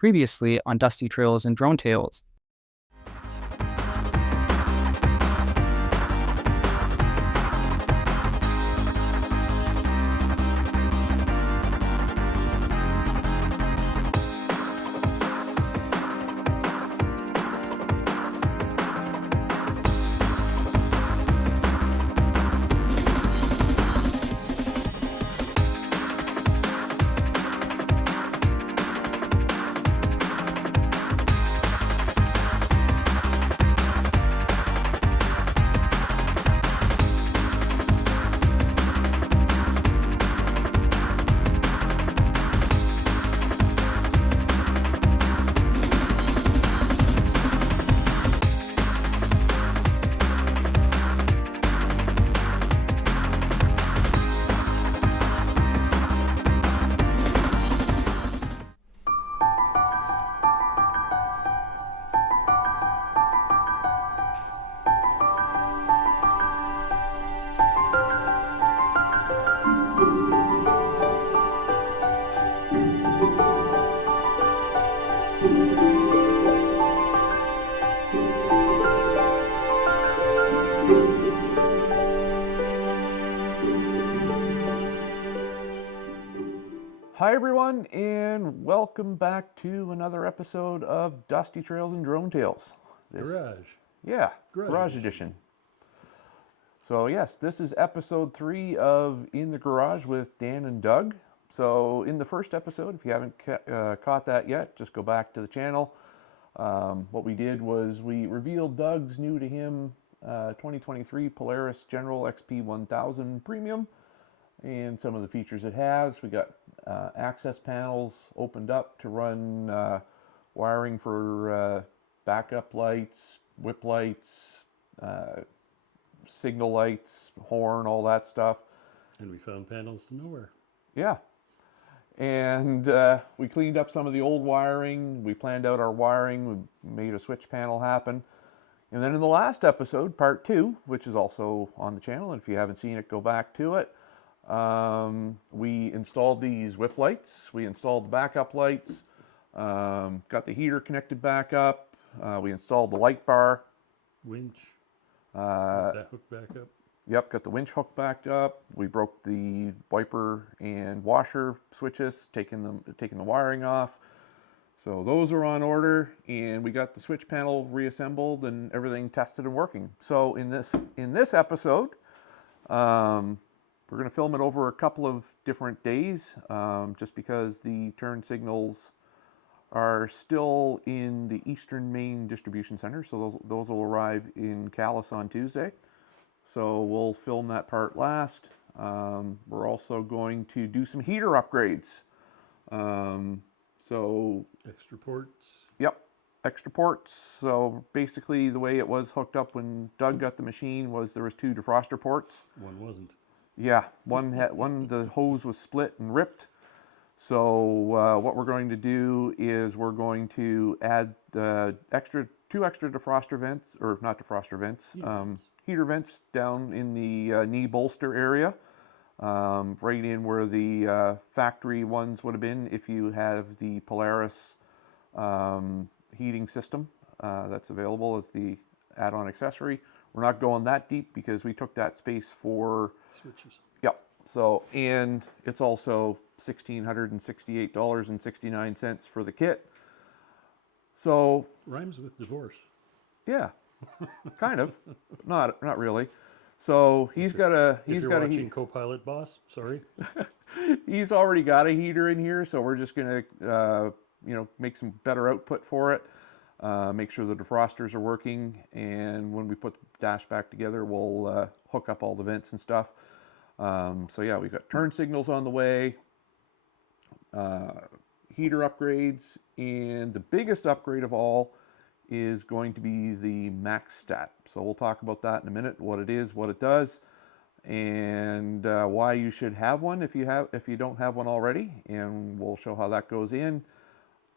previously on Dusty Trails and Drone Tales. Hi everyone, and welcome back to another episode of Dusty Trails and Drone Tales. Garage edition. So yes, this is episode 3 of In the Garage with Dan and Doug. So in the first episode, if you haven't caught that yet, just go back to the channel. What we did was we revealed Doug's new to him 2023 Polaris General XP 1000 Premium and some of the features it has. We got access panels opened up to run wiring for backup lights, whip lights, signal lights, horn, all that stuff. And we found panels to nowhere. Yeah. And we cleaned up some of the old wiring. We planned out our wiring. We made a switch panel happen. And then in the last episode, part 2, which is also on the channel, and if you haven't seen it, go back to it. We installed these whip lights, we installed the backup lights, got the heater connected back up, we installed the light bar. Winch, that hook back up. Yep, got the winch hook backed up. We broke the wiper and washer switches, taking the wiring off. So those are on order, and we got the switch panel reassembled and everything tested and working. So in this episode, we're going to film it over a couple of different days, just because the turn signals are still in the Eastern Maine Distribution Center, so those will arrive in Calais on Tuesday. So we'll film that part last. We're also going to do some heater upgrades. So extra ports. Yep, extra ports. So basically the way it was hooked up when Doug got the machine was there was 2 defroster ports. One wasn't. Yeah, the hose was split and ripped. So what we're going to do is we're going to add two extra defroster vents, or not defroster vents, heater vents down in the knee bolster area, right in where the factory ones would have been if you have the Polaris heating system that's available as the add-on accessory. We're not going that deep because we took that space for switches. Yep. So, and it's also $1,668.69 for the kit. So rhymes with divorce. Yeah, kind of. Not really. So he's got a. If you're watching Copilot Boss, sorry. He's already got a heater in here, so we're just gonna make some better output for it. Make sure the defrosters are working, and when we put the dash back together, we'll hook up all the vents and stuff. So yeah, we've got turn signals on the way, heater upgrades, and the biggest upgrade of all is going to be the max stat. So we'll talk about that in a minute, what it is, what it does, and why you should have one if you don't have one already, and we'll show how that goes in.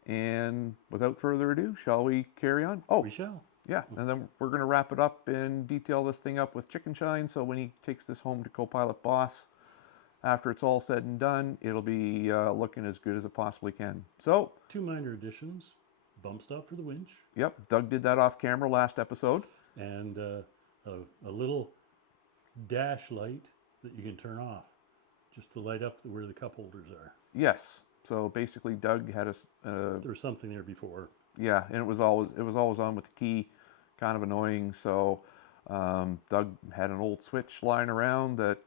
And without further ado, shall we carry on? Oh, we shall. Yeah, and then we're going to wrap it up and detail this thing up with Chicken Shine, so when he takes this home to Copilot Boss, after it's all said and done, it'll be looking as good as it possibly can. So, 2 minor additions: bump stop for the winch, yep, Doug did that off camera last episode. and a little dash light that you can turn off, just to light up where the cup holders are. Yes. So basically, Doug had a There was something there before. yeah, and it was always on with the key, kind of annoying. So Doug had an old switch lying around that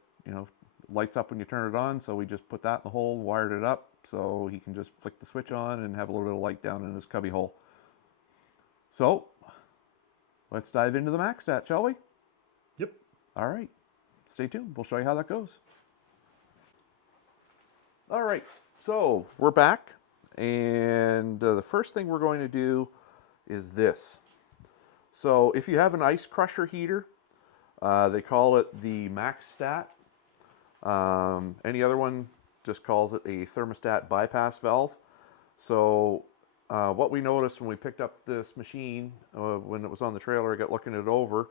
lights up when you turn it on. So we just put that in the hole, wired it up, so he can just flick the switch on and have a little bit of light down in his cubby hole. So let's dive into the max stat, shall we? Yep. All right, stay tuned. We'll show you how that goes. All right, so we're back, and the first thing we're going to do is this. So if you have an ice crusher heater, they call it the max stat. Any other one just calls it a thermostat bypass valve. So what we noticed when we picked up this machine, when it was on the trailer, I got looking it over,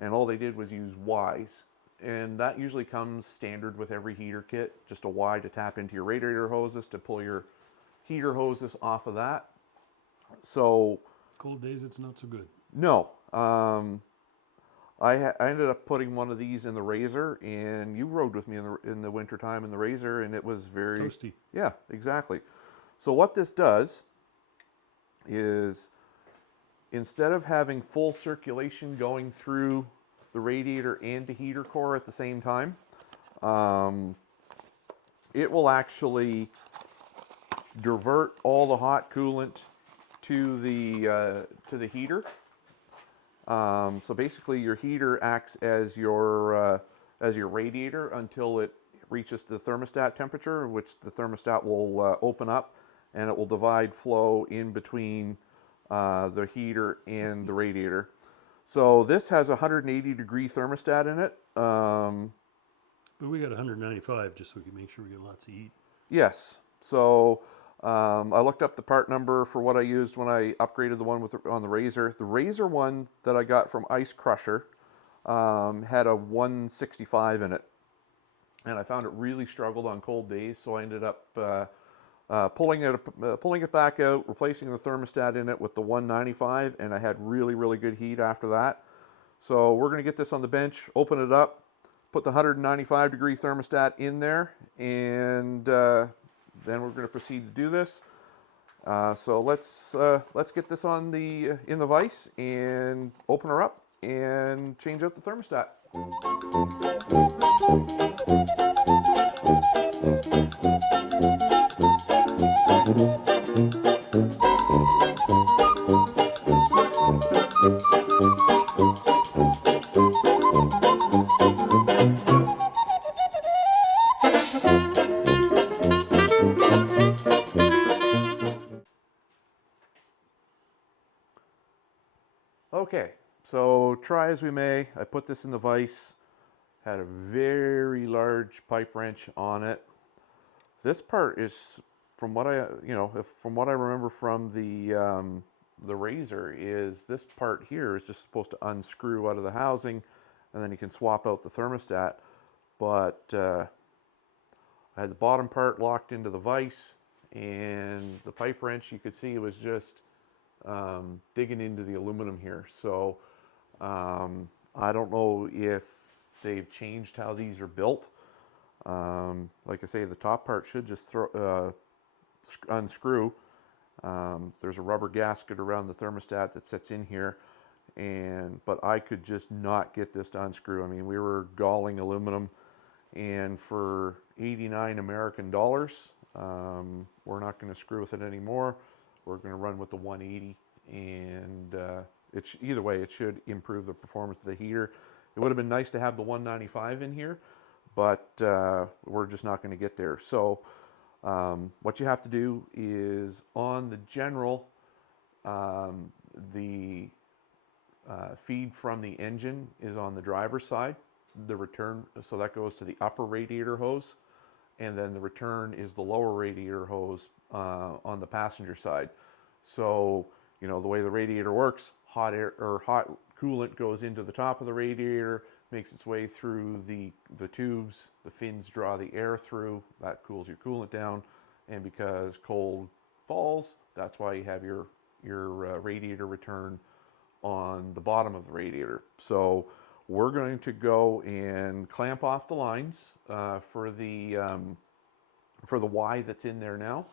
and all they did was use Ys. And that usually comes standard with every heater kit, just a Y to tap into your radiator hoses to pull your heater hoses off of that. So Cold days, it's not so good. no, I ended up putting one of these in the Razor, and you rode with me in the winter time in the Razor, and it was very Toasty. Yeah, exactly. So what this does is, instead of having full circulation going through the radiator and the heater core at the same time, it will actually divert all the hot coolant to the heater. So basically, your heater acts as your radiator until it reaches the thermostat temperature, which the thermostat will open up, and it will divide flow in between the heater and the radiator. So this has a 180-degree thermostat in it. But we got 195 just so we can make sure we get lots of heat. Yes. So I looked up the part number for what I used when I upgraded the one on the Razor. The Razor one that I got from Ice Crusher had a 165 in it, and I found it really struggled on cold days. So I ended up pulling it back out, replacing the thermostat in it with the 195, and I had really, really good heat after that. So we're going to get this on the bench, open it up, put the 195-degree thermostat in there, and then we're going to proceed to do this. So let's get this in the vise and open her up and change out the thermostat. Okay, so try as we may, I put this in the vise, had a very large pipe wrench on it. This part is, from what I remember from the Razor, is this part here is just supposed to unscrew out of the housing, and then you can swap out the thermostat. But I had the bottom part locked into the vise, and the pipe wrench, you could see it was just digging into the aluminum here. So I don't know if they've changed how these are built. Like I say, the top part should just unscrew. There's a rubber gasket around the thermostat that sits in here, but I could just not get this to unscrew. I mean, we were galling aluminum, and for 89 American dollars, we're not going to screw with it anymore. We're going to run with the 180, and either way, it should improve the performance of the heater. It would have been nice to have the 195 in here, but we're just not going to get there. So what you have to do is, on the General, the feed from the engine is on the driver's side. The return, so that goes to the upper radiator hose, and then the return is the lower radiator hose on the passenger side. So, the way the radiator works, hot air or hot coolant goes into the top of the radiator, makes its way through the tubes. The fins draw the air through. That cools your coolant down. And because cold falls, that's why you have your radiator return on the bottom of the radiator. So we're going to go and clamp off the lines for the Y that's in there now.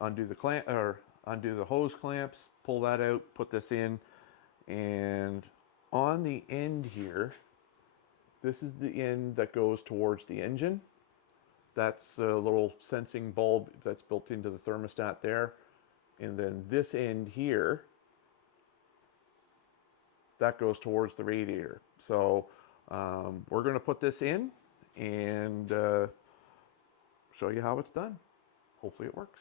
Undo the hose clamps, pull that out, put this in, and on the end here, this is the end that goes towards the engine. That's a little sensing bulb that's built into the thermostat there. And then this end here, that goes towards the radiator. So we're going to put this in and show you how it's done. Hopefully it works.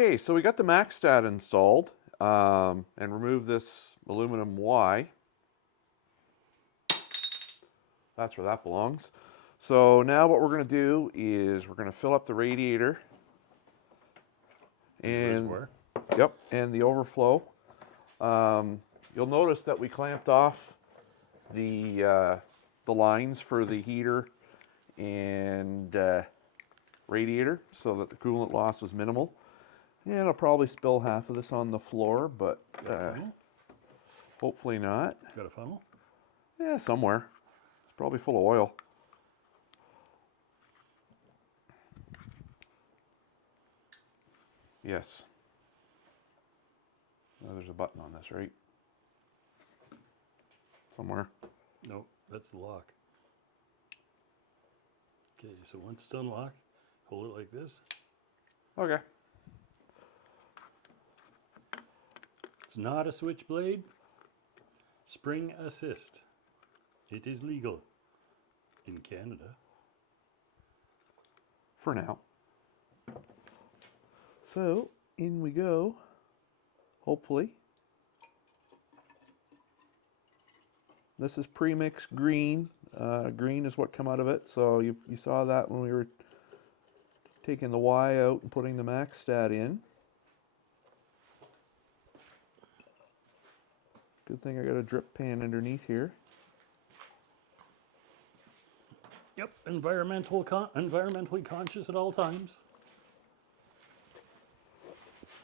Okay, so we got the MaxStat installed and removed this aluminum Y. That's where that belongs. So now what we're going to do is we're going to fill up the radiator and yep, and the overflow. You'll notice that we clamped off the lines for the heater and radiator so that the coolant loss was minimal. Yeah, I'll probably spill half of this on the floor, but hopefully not. Got a funnel? Yeah, somewhere. It's probably full of oil. Yes. Oh, there's a button on this, right? Somewhere. Nope, that's the lock. Okay, so once it's unlocked, hold it like this. Okay. It's not a switchblade. Spring assist. It is legal in Canada. For now. So, in we go. Hopefully. This is pre-mixed green. Green is what come out of it. So you saw that when we were taking the Y out and putting the MaxStat in. Good thing I got a drip pan underneath here. Yep, environmentally conscious at all times.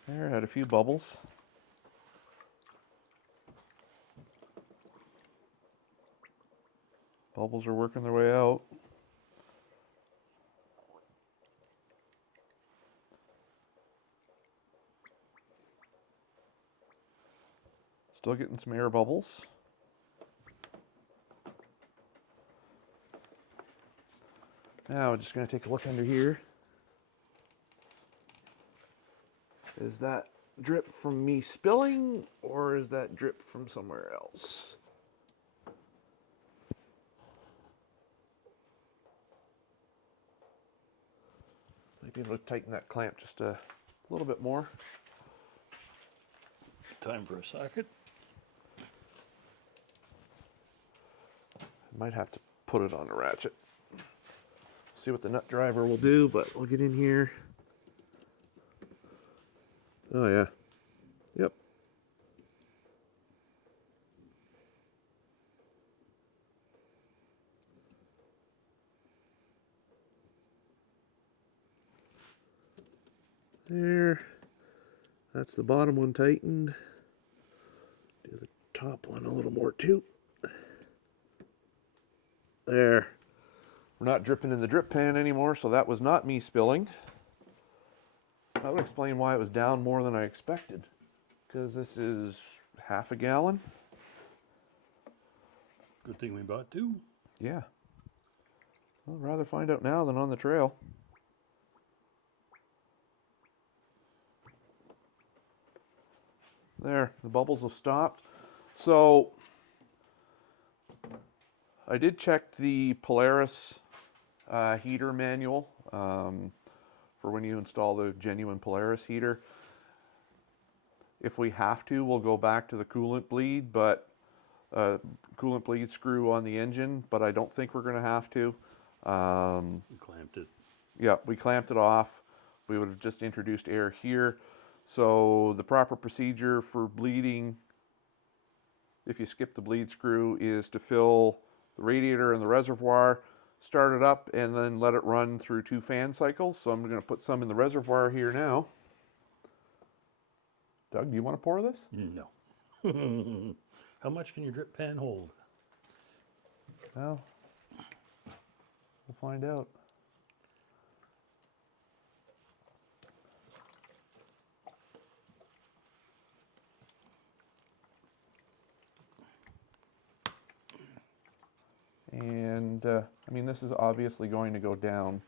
There, had a few bubbles. Bubbles are working their way out. Still getting some air bubbles. Now we're just going to take a look under here. Is that drip from me spilling, or is that drip from somewhere else? Might be able to tighten that clamp just a little bit more. Time for a socket. Might have to put it on a ratchet. See what the nut driver will do, but we'll get in here. Oh yeah. Yep. There. That's the bottom one tightened. top one a little more too. There. We're not dripping in the drip pan anymore, so that was not me spilling. That would explain why it was down more than I expected, because this is half a gallon. Good thing we bought two. Yeah. I'd rather find out now than on the trail. There, the bubbles have stopped. So I did check the Polaris heater manual for when you install the genuine Polaris heater. If we have to, we'll go back to the coolant bleed, but coolant bleed screw on the engine, but I don't think we're going to have to. We clamped it. Yeah, we clamped it off. We would have just introduced air here. So the proper procedure for bleeding, if you skip the bleed screw, is to fill the radiator and the reservoir, start it up, and then let it run through 2 fan cycles. So I'm going to put some in the reservoir here now. Doug, do you want to pour this? No. How much can your drip pan hold? Well, we'll find out. And I mean, this is obviously going to go down.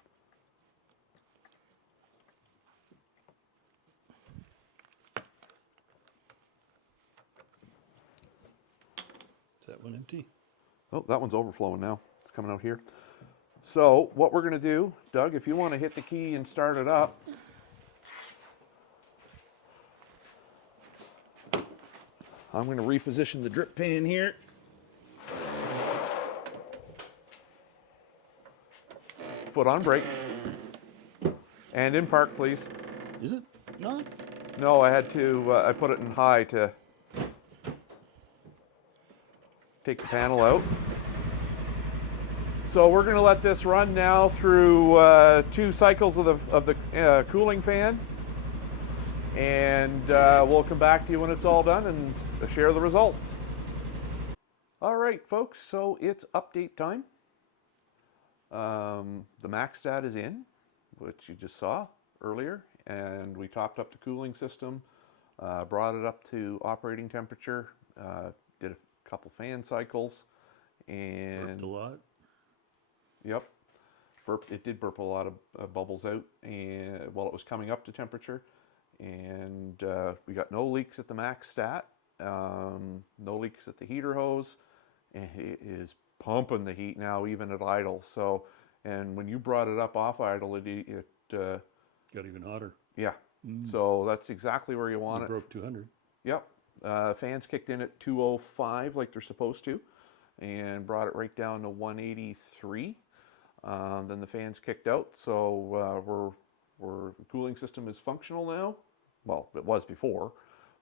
Is that one empty? Oh, that one's overflowing now. It's coming out here. So what we're going to do, Doug, if you want to hit the key and start it up. I'm going to reposition the drip pan here. Foot on brake. And in park, please. Is it not? No, I had to, I put it in high to take the panel out. So we're going to let this run now through 2 cycles of the cooling fan. And we'll come back to you when it's all done and share the results. All right, folks, so it's update time. The max stat is in, which you just saw earlier, and we topped up the cooling system, brought it up to operating temperature, did a couple fan cycles, and Burped a lot. Yep, it did burp a lot of bubbles out, and while it was coming up to temperature, and we got no leaks at the max stat, no leaks at the heater hose, and it is pumping the heat now even at idle. So, and when you brought it up off idle, it Got even hotter. yeah. So that's exactly where you want it. Broke 200. Yep. Fans kicked in at 205 like they're supposed to, and brought it right down to 183. Then the fans kicked out, so the cooling system is functional now. Well, it was before,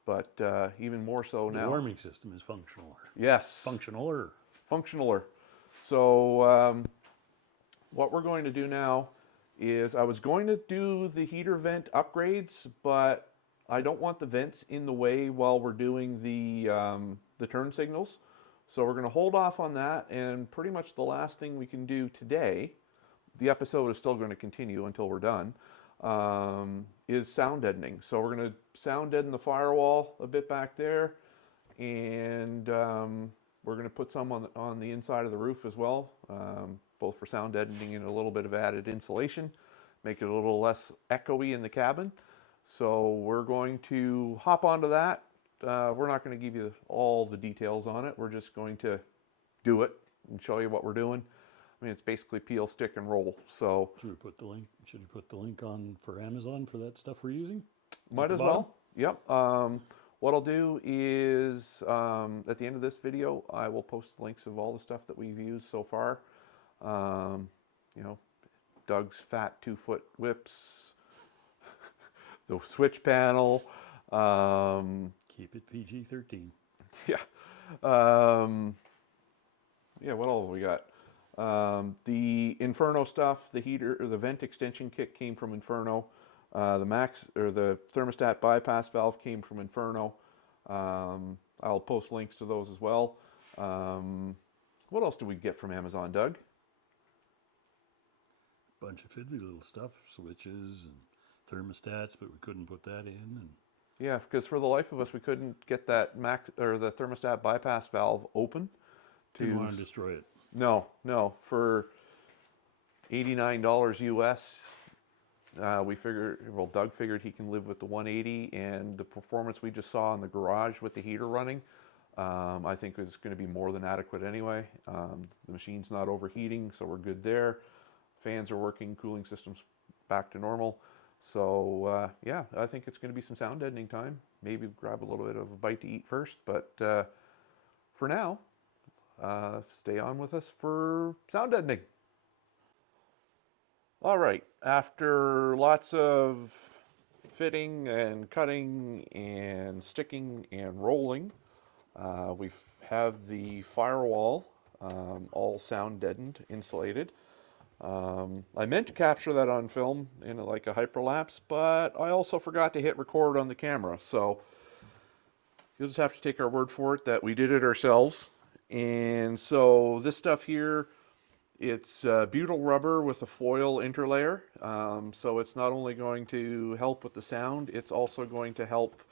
but even more so now. The warming system is functional. Yes. Functionaler. Functionaler. So what we're going to do now is I was going to do the heater vent upgrades, but I don't want the vents in the way while we're doing the turn signals. So we're going to hold off on that, and pretty much the last thing we can do today, the episode is still going to continue until we're done, is sound deadening. So we're going to sound deaden the firewall a bit back there, and we're going to put some on the inside of the roof as well, both for sound deadening and a little bit of added insulation, make it a little less echoey in the cabin. So we're going to hop onto that. We're not going to give you all the details on it. We're just going to do it and show you what we're doing. I mean, it's basically peel, stick, and roll. So Should we put the link? Should we put the link on for Amazon for that stuff we're using? might as well. Yep. What I'll do is at the end of this video, I will post the links of all the stuff that we've used so far. You know, Doug's fat 2-foot whips, the switch panel. Keep it PG-13. Yeah. Yeah, what all have we got? The Inferno stuff, the heater or the vent extension kit came from Inferno. The thermostat bypass valve came from Inferno. I I'll post links to those as well. What else do we get from Amazon, Doug? Bunch of fiddly little stuff, switches and thermostats, but we couldn't put that in. And Yeah, because for the life of us, we couldn't get that the thermostat bypass valve open. didn't want to destroy it. No, for $89 US, we figured, well, Doug figured he can live with the 180, and the performance we just saw in the garage with the heater running, I think is going to be more than adequate anyway. The machine's not overheating, so we're good there. Fans are working, cooling system's back to normal. So yeah, I think it's going to be some sound deadening time. Maybe grab a little bit of a bite to eat first, but for now, stay on with us for sound deadening. All right, after lots of fitting and cutting and sticking and rolling, we have the firewall all sound deadened, insulated. I meant to capture that on film in like a hyperlapse, but I also forgot to hit record on the camera. So you'll just have to take our word for it that we did it ourselves. And so this stuff here, it's butyl rubber with a foil interlayer. So it's not only going to help with the sound, it's also going to help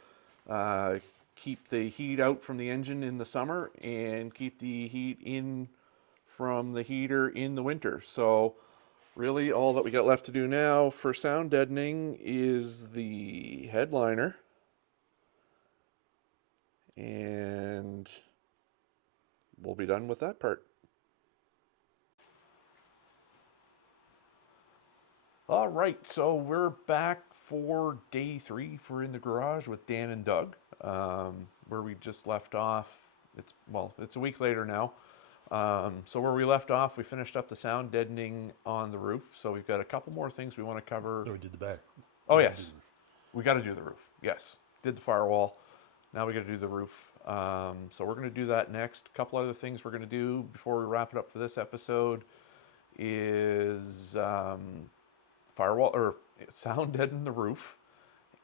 keep the heat out from the engine in the summer and keep the heat in from the heater in the winter. So really all that we got left to do now for sound deadening is the headliner, and we'll be done with that part. All right, so we're back for day 3 for In the Garage with Dan and Doug, where we just left off. It's a week later now. So where we left off, we finished up the sound deadening on the roof. So we've got a couple more things we want to cover. No, we did the back. Oh, yes. We got to do the roof. Yes. Did the firewall. Now we got to do the roof. So we're going to do that next. A couple other things we're going to do before we wrap it up for this episode is firewall or sound deaden the roof.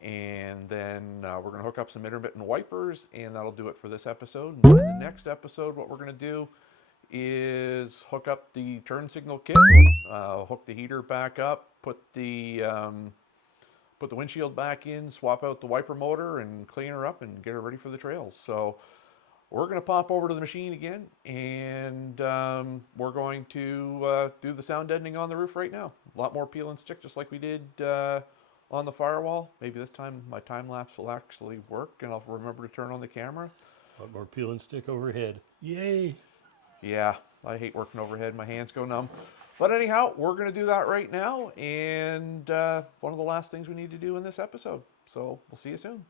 And then we're going to hook up some intermittent wipers, and that'll do it for this episode. And then in the next episode, what we're going to do is hook up the turn signal kit, hook the heater back up, put the windshield back in, swap out the wiper motor, and clean her up and get her ready for the trails. So we're going to pop over to the machine again, and we're going to do the sound deadening on the roof right now. A lot more peel and stick, just like we did on the firewall. Maybe this time my time lapse will actually work, and I'll remember to turn on the camera. A lot more peel and stick overhead. Yay! Yeah, I hate working overhead. My hands go numb. But anyhow, we're going to do that right now, and one of the last things we need to do in this episode. So we'll see you soon.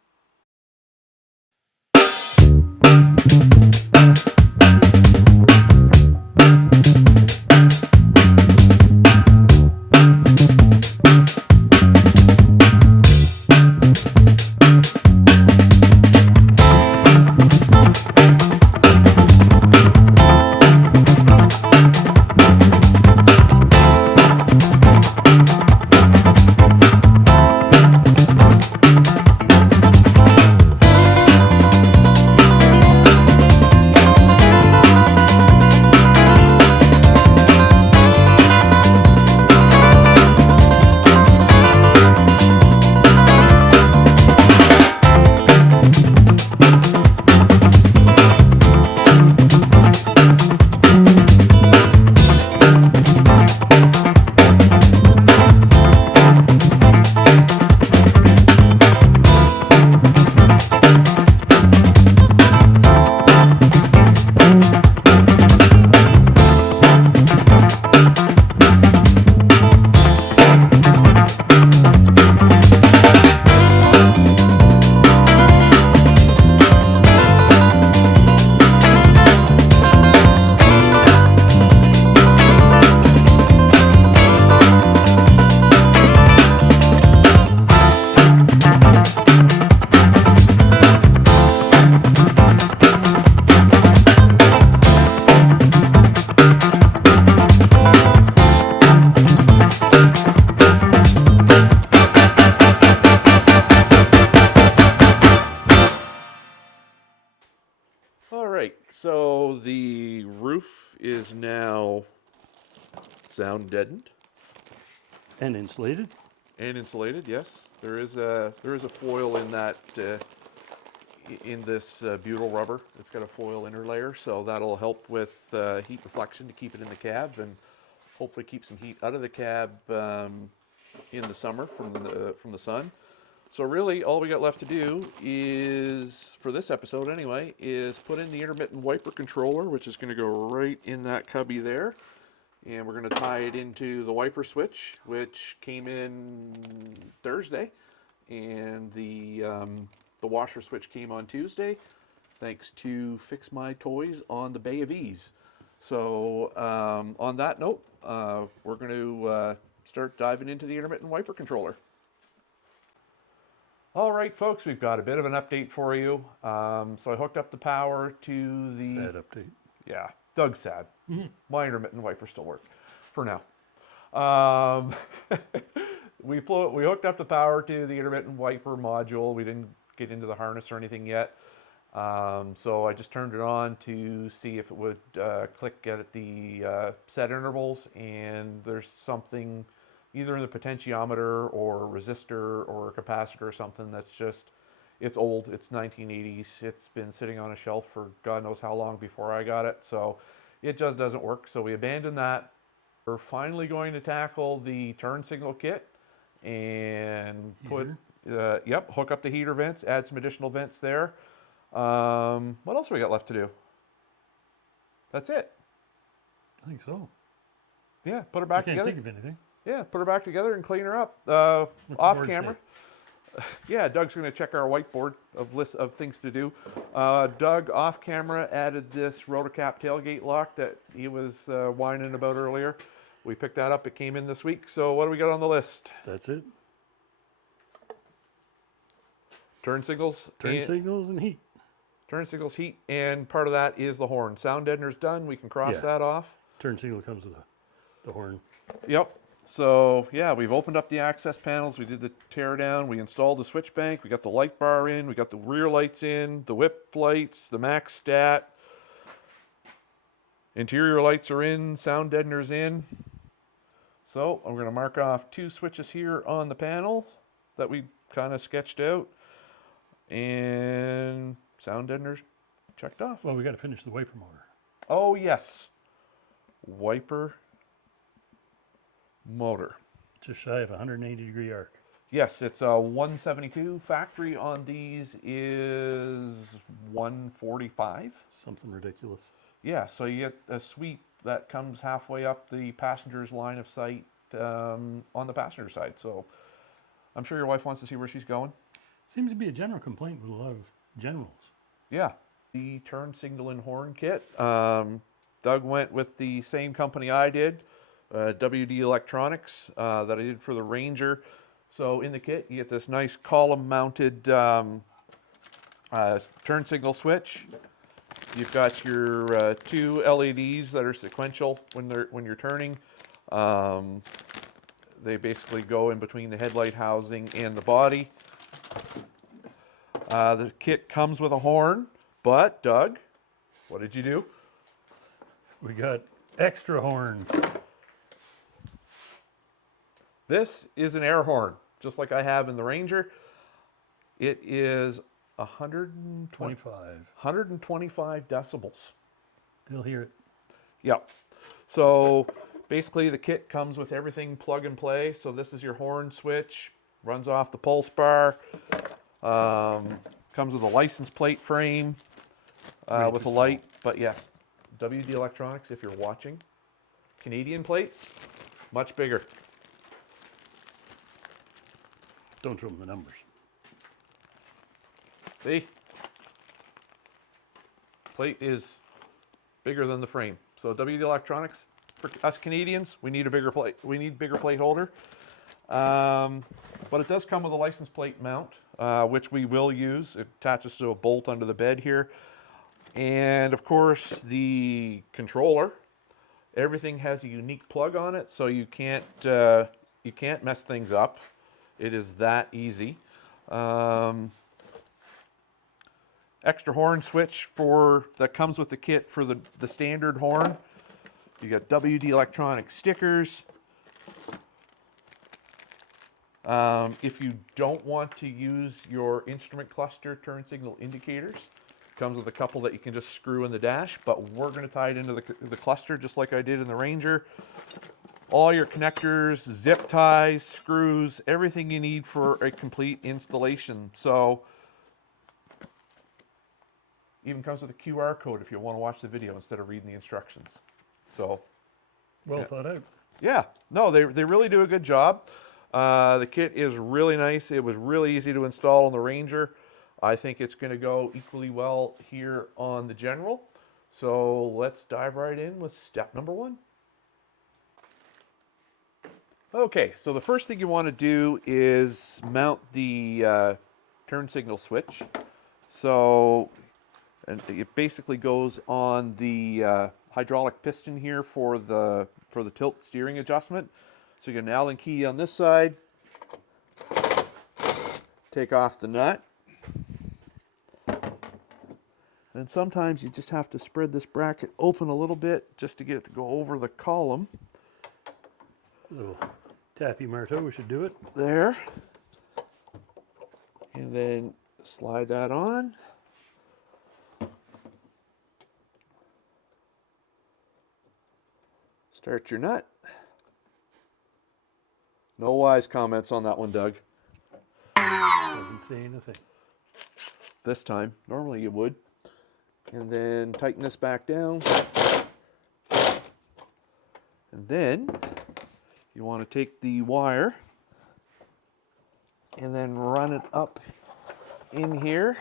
so the roof is now sound deadened And insulated. and insulated. Yes, there is a foil in that in this butyl rubber. It's got a foil inner layer, so that'll help with heat reflection to keep it in the cab and hopefully keep some heat out of the cab in the summer from the sun. So really, all we got left to do is, for this episode anyway, is put in the intermittent wiper controller, which is going to go right in that cubby there. And we're going to tie it into the wiper switch, which came in Thursday. And the washer switch came on Tuesday, thanks to Fix My Toys on the Bay of Ease. So on that note, we're going to start diving into the intermittent wiper controller. All right, folks, we've got a bit of an update for you. So I hooked up the power to the... Sad update. Yeah, Doug's sad. My intermittent wiper still works for now. We hooked up the power to the intermittent wiper module. We didn't get into the harness or anything yet. So I just turned it on to see if it would click at the set intervals, and there's something either in the potentiometer or resistor or capacitor or something that's just, it's old, it's 1980s, it's been sitting on a shelf for God knows how long before I got it, so it just doesn't work. So we abandoned that. We're finally going to tackle the turn signal kit and hook up the heater vents, add some additional vents there. What else we got left to do? That's it. I think so. Yeah, put her back I can't together. think of anything. Yeah, put her back together and clean her up. What's the Off board camera. say? Yeah, Doug's going to check our whiteboard of list of things to do. Doug, off camera, added this rotocap tailgate lock that he was whining about earlier. We picked that up. It came in this week. So what do we got on the list? That's it. Turn signals. Turn signals and heat. Turn signals, heat, and part of that is the horn. Sound deadener's done. We can cross that off. Turn signal comes with the horn. Yep. So yeah, we've opened up the access panels. We did the tear down. We installed the switch bank. We got the light bar in. We got the rear lights in, the whip lights, the max stat. Interior lights are in. Sound deadener's in. So I'm going to mark off 2 switches here on the panel that we kind of sketched out. And sound deadener's checked off. Well, we got to finish the wiper motor. Oh yes. Wiper motor. Just shy of 180-degree arc. Yes, it's a 172. Factory on these is 145. Something ridiculous. Yeah, so you get a sweep that comes halfway up the passenger's line of sight on the passenger side. So I'm sure your wife wants to see where she's going. Seems to be a general complaint with a lot of generals. Yeah. The turn signal and horn kit. Doug went with the same company I did, WD Electronics, that I did for the Ranger. So in the kit, you get this nice column-mounted turn signal switch. You've got your 2 LEDs that are sequential when you're turning. They basically go in between the headlight housing and the body. The kit comes with a horn, but Doug, what did you do? We got extra horn. This is an air horn, just like I have in the Ranger. It is 125 decibels. They'll hear it. Yep. So basically the kit comes with everything plug and play. So this is your horn switch, runs off the pulse bar, comes with a license plate frame with a light. But yes, WD Electronics, if you're watching, Canadian plates, much bigger. Don't show them the numbers. See? Plate is bigger than the frame. So WD Electronics, for us Canadians, we need a bigger plate. We need bigger plate holder. But it does come with a license plate mount, which we will use. It attaches to a bolt under the bed here. And of course, the controller. Everything has a unique plug on it, so you can't mess things up. It is that easy. extra horn switch that comes with the kit for the standard horn. You got WD electronic stickers. If you don't want to use your instrument cluster turn signal indicators, it comes with a couple that you can just screw in the dash, but we're going to tie it into the cluster just like I did in the Ranger. All your connectors, zip ties, screws, everything you need for a complete installation. So, even comes with a QR code if you want to watch the video instead of reading the instructions. So, Well thought out. yeah, no, they really do a good job. The kit is really nice. It was really easy to install on the Ranger. I think it's going to go equally well here on the General. So let's dive right in with step number 1. Okay, so the first thing you want to do is mount the turn signal switch. So and it basically goes on the hydraulic piston here for the tilt steering adjustment. So you get an Allen key on this side, take off the nut, and sometimes you just have to spread this bracket open a little bit just to get it to go over the column. A little tappy marteau should do it. There. And then slide that on. Start your nut. No wise comments on that one, Doug. Doesn't say anything. This time. Normally you would. And then tighten this back down. And then you want to take the wire and then run it up in here,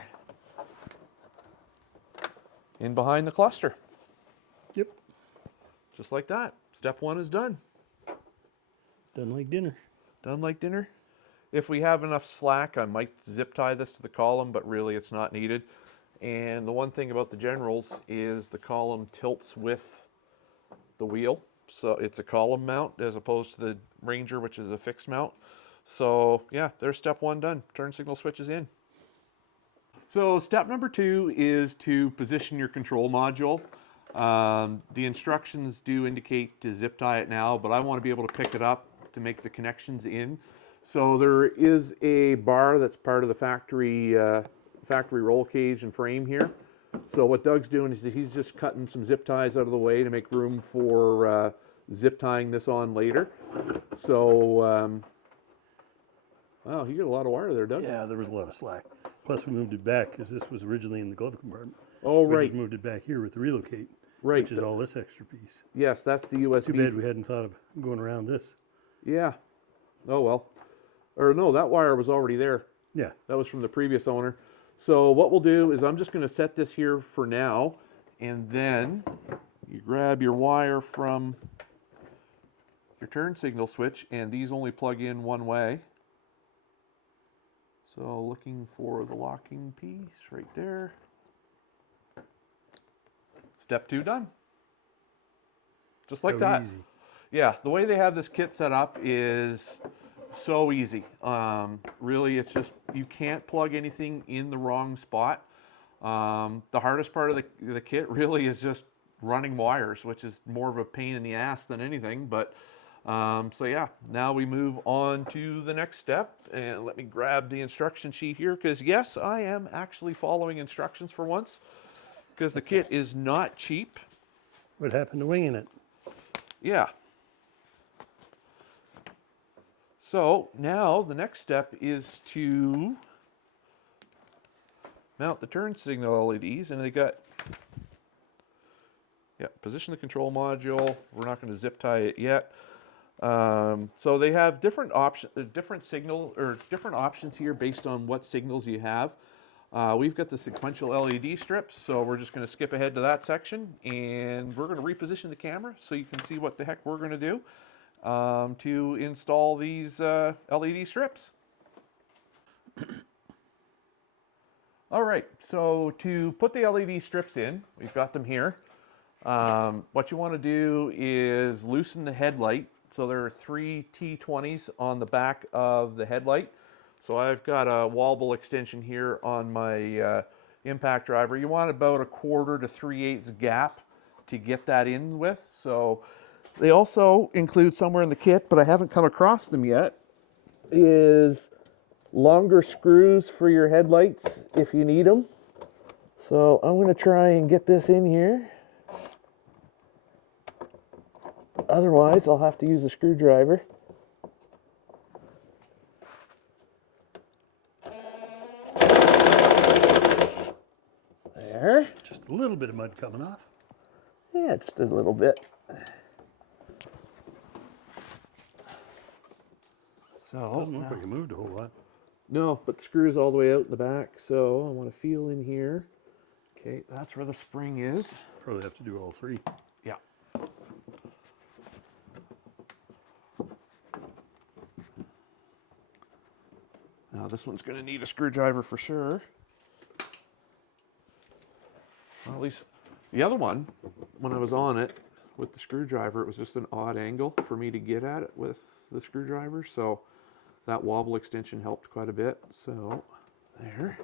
in behind the cluster. Yep. Just like that. Step 1 is done. Done like dinner. Done like dinner. If we have enough slack, I might zip tie this to the column, but really it's not needed. And the one thing about the Generals is the column tilts with the wheel. So it's a column mount as opposed to the Ranger, which is a fixed mount. So yeah, there's step 1 done. Turn signal switch is in. So step number 2 is to position your control module. The instructions do indicate to zip tie it now, but I want to be able to pick it up to make the connections in. So there is a bar that's part of the factory roll cage and frame here. So what Doug's doing is he's just cutting some zip ties out of the way to make room for zip tying this on later. So, wow, you get a lot of wire there, Doug. Yeah, there was a lot of slack. Plus we moved it back because this was originally in the glove compartment. Oh, We right. just moved it back here with the relocate, Right. which is all this extra piece. Yes, that's the USB. Too bad we hadn't thought of going around this. Yeah. Oh, well. Or no, that wire was already there. Yeah. That was from the previous owner. So what we'll do is I'm just going to set this here for now, and then you grab your wire from your turn signal switch, and these only plug in one way. So looking for the locking piece right there. Step 2 done. Just like that. Easy. Yeah, the way they have this kit set up is so easy. Really, it's just you can't plug anything in the wrong spot. The hardest part of the kit really is just running wires, which is more of a pain in the ass than anything. But so yeah, now we move on to the next step. And let me grab the instruction sheet here, because yes, I am actually following instructions for once, because the kit is not cheap. What happened to winging it? Yeah. So now the next step is to mount the turn signal LEDs, and they got, yeah, position the control module. We're not going to zip tie it yet. So they have different options here based on what signals you have. We've got the sequential LED strips, so we're just going to skip ahead to that section, and we're going to reposition the camera so you can see what the heck we're going to do to install these LED strips. All right, so to put the LED strips in, we've got them here. What you want to do is loosen the headlight. So there are 3 T20s on the back of the headlight. So I've got a wobble extension here on my impact driver. You want about 1/4 to 3/8 gap to get that in with. So they also include somewhere in the kit, but I haven't come across them yet, is longer screws for your headlights if you need them. So I'm going to try and get this in here. Otherwise, I'll have to use a screwdriver. There. Just a little bit of mud coming off. Yeah, just a little bit. So Doesn't look like it moved a whole lot. no, but the screw's all the way out in the back, so I want to feel in here. Okay, that's where the spring is. Probably have to do all three. Yeah. Now this one's going to need a screwdriver for sure. Well, at least the other one, when I was on it with the screwdriver, it was just an odd angle for me to get at it with the screwdriver, so that wobble extension helped quite a bit. So there.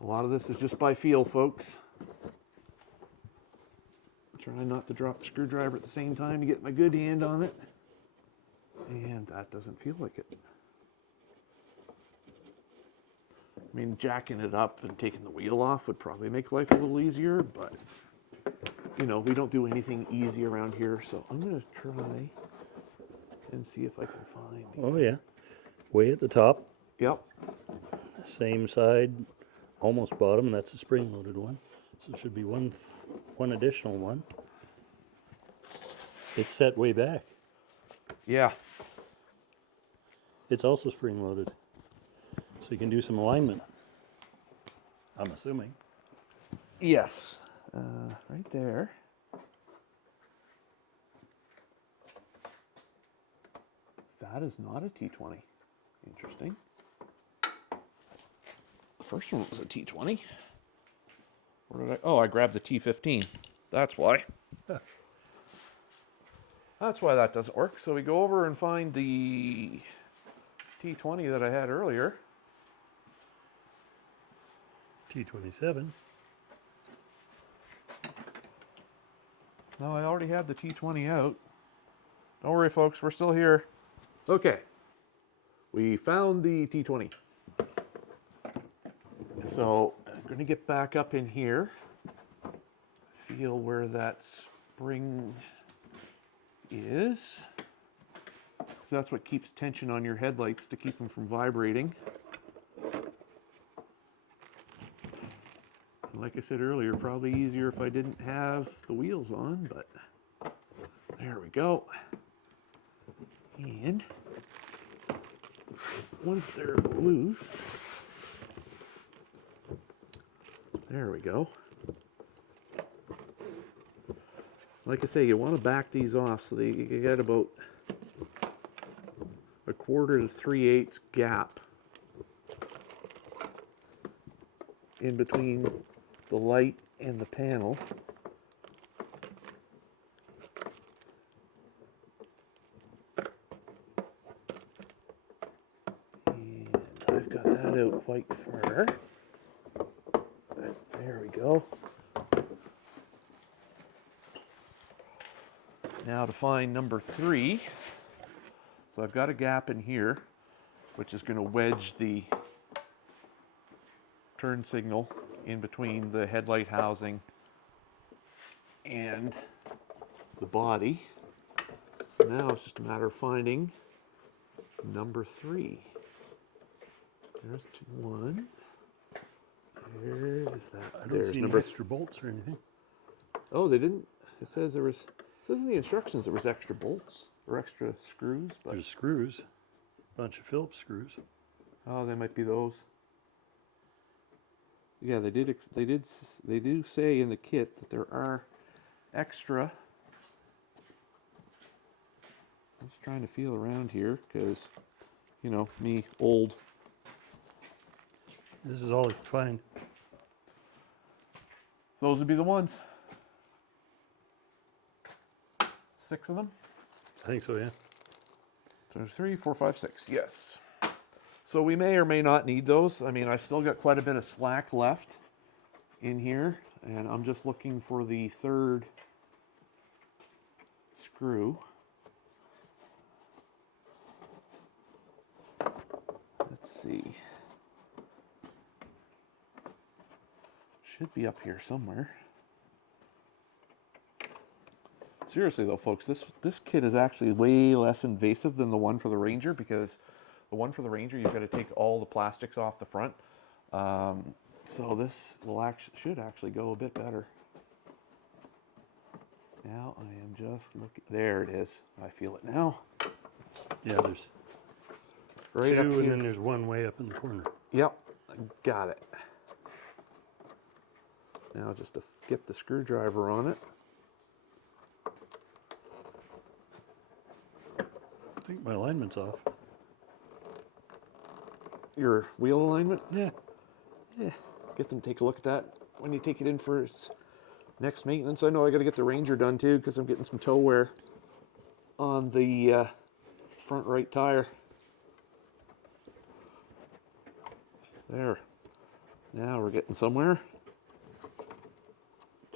A lot of this is just by feel, folks. Try not to drop the screwdriver at the same time to get my good hand on it. And that doesn't feel like it. I mean, jacking it up and taking the wheel off would probably make life a little easier, but you know, we don't do anything easy around here, so I'm going to try and see if I can find. Oh yeah, way at the top, Yep. same side, almost bottom. And that's the spring-loaded one. So it should be one additional one. It's set way back. Yeah. It's also spring-loaded, so you can do some alignment. I'm assuming. Yes. Right there. That is not a T20. Interesting. The first one was a T20. Where did I? Oh, I grabbed the T15. That's why. That's why that doesn't work. So we go over and find the T20 that I had earlier. T27. No, I already have the T20 out. Don't worry, folks, we're still here. Okay, we found the T20. So I'm going to get back up in here, feel where that spring is, because that's what keeps tension on your headlights to keep them from vibrating. Like I said earlier, probably easier if I didn't have the wheels on, but there we go. And once they're loose, there we go. Like I say, you want to back these off so that you get about 1/4 to 3/8 gap in between the light and the panel. And I've got that out quite far. There we go. Now to find number 3. So I've got a gap in here, which is going to wedge the turn signal in between the headlight housing and the body. So now it's just a matter of finding number 3. There's 1. There's that. I don't There's see any number extra bolts or anything. Oh, they didn't. It says there was. It says in the instructions there was extra bolts or extra screws, but There's screws, bunch of Phillips screws. oh, they might be those. Yeah, they do say in the kit that there are extra. I'm just trying to feel around here because, you know, me old. This is all I can find. Those would be the ones. 6 of them. I think so, yeah. So 3, 4, 5, 6. Yes. So we may or may not need those. I mean, I've still got quite a bit of slack left in here, and I'm just looking for the third screw. Let's see. Should be up here somewhere. Seriously though, folks, this kit is actually way less invasive than the one for the Ranger, because the one for the Ranger, you've got to take all the plastics off the front. So this will should actually go a bit better. Now I am just looking. There it is. I feel it now. Yeah, there's Right up two, and here. then there's one way up in the corner. Yep, I got it. Now just to get the screwdriver on it. I think my alignment's off. Your wheel alignment. Yeah. Yeah, get them to take a look at that when you take it in for its next maintenance. I know I got to get the Ranger done too, because I'm getting some toe wear on the front right tire. There. Now we're getting somewhere.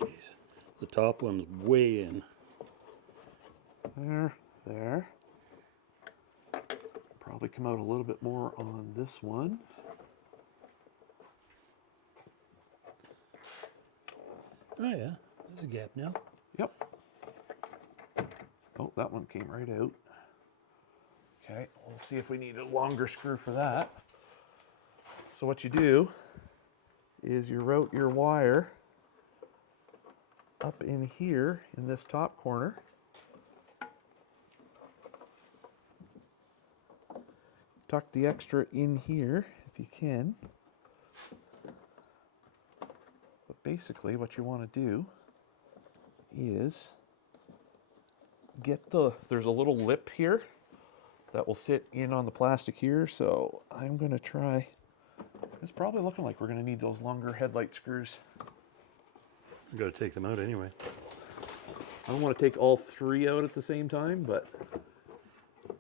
Jeez. The top one's way in. There, there. Probably come out a little bit more on this one. Oh yeah, there's a gap now. Yep. Oh, that one came right out. Okay, we'll see if we need a longer screw for that. So what you do is you route your wire up in here in this top corner. Tuck the extra in here if you can. But basically what you want to do is get there's a little lip here that will sit in on the plastic here. So I'm going to try, it's probably looking like we're going to need those longer headlight screws. I've got to take them out anyway. I don't want to take all three out at the same time, but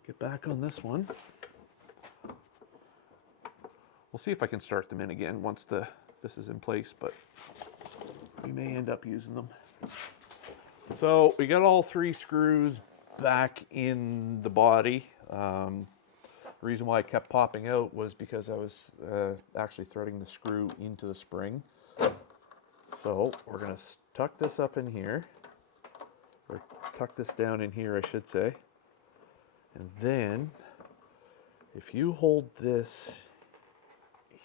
get back on this one. We'll see if I can start them in again once this is in place, but we may end up using them. So we got all three screws back in the body. The reason why I kept popping out was because I was actually threading the screw into the spring. So we're going to tuck this up in here, or tuck this down in here, I should say. And then if you hold this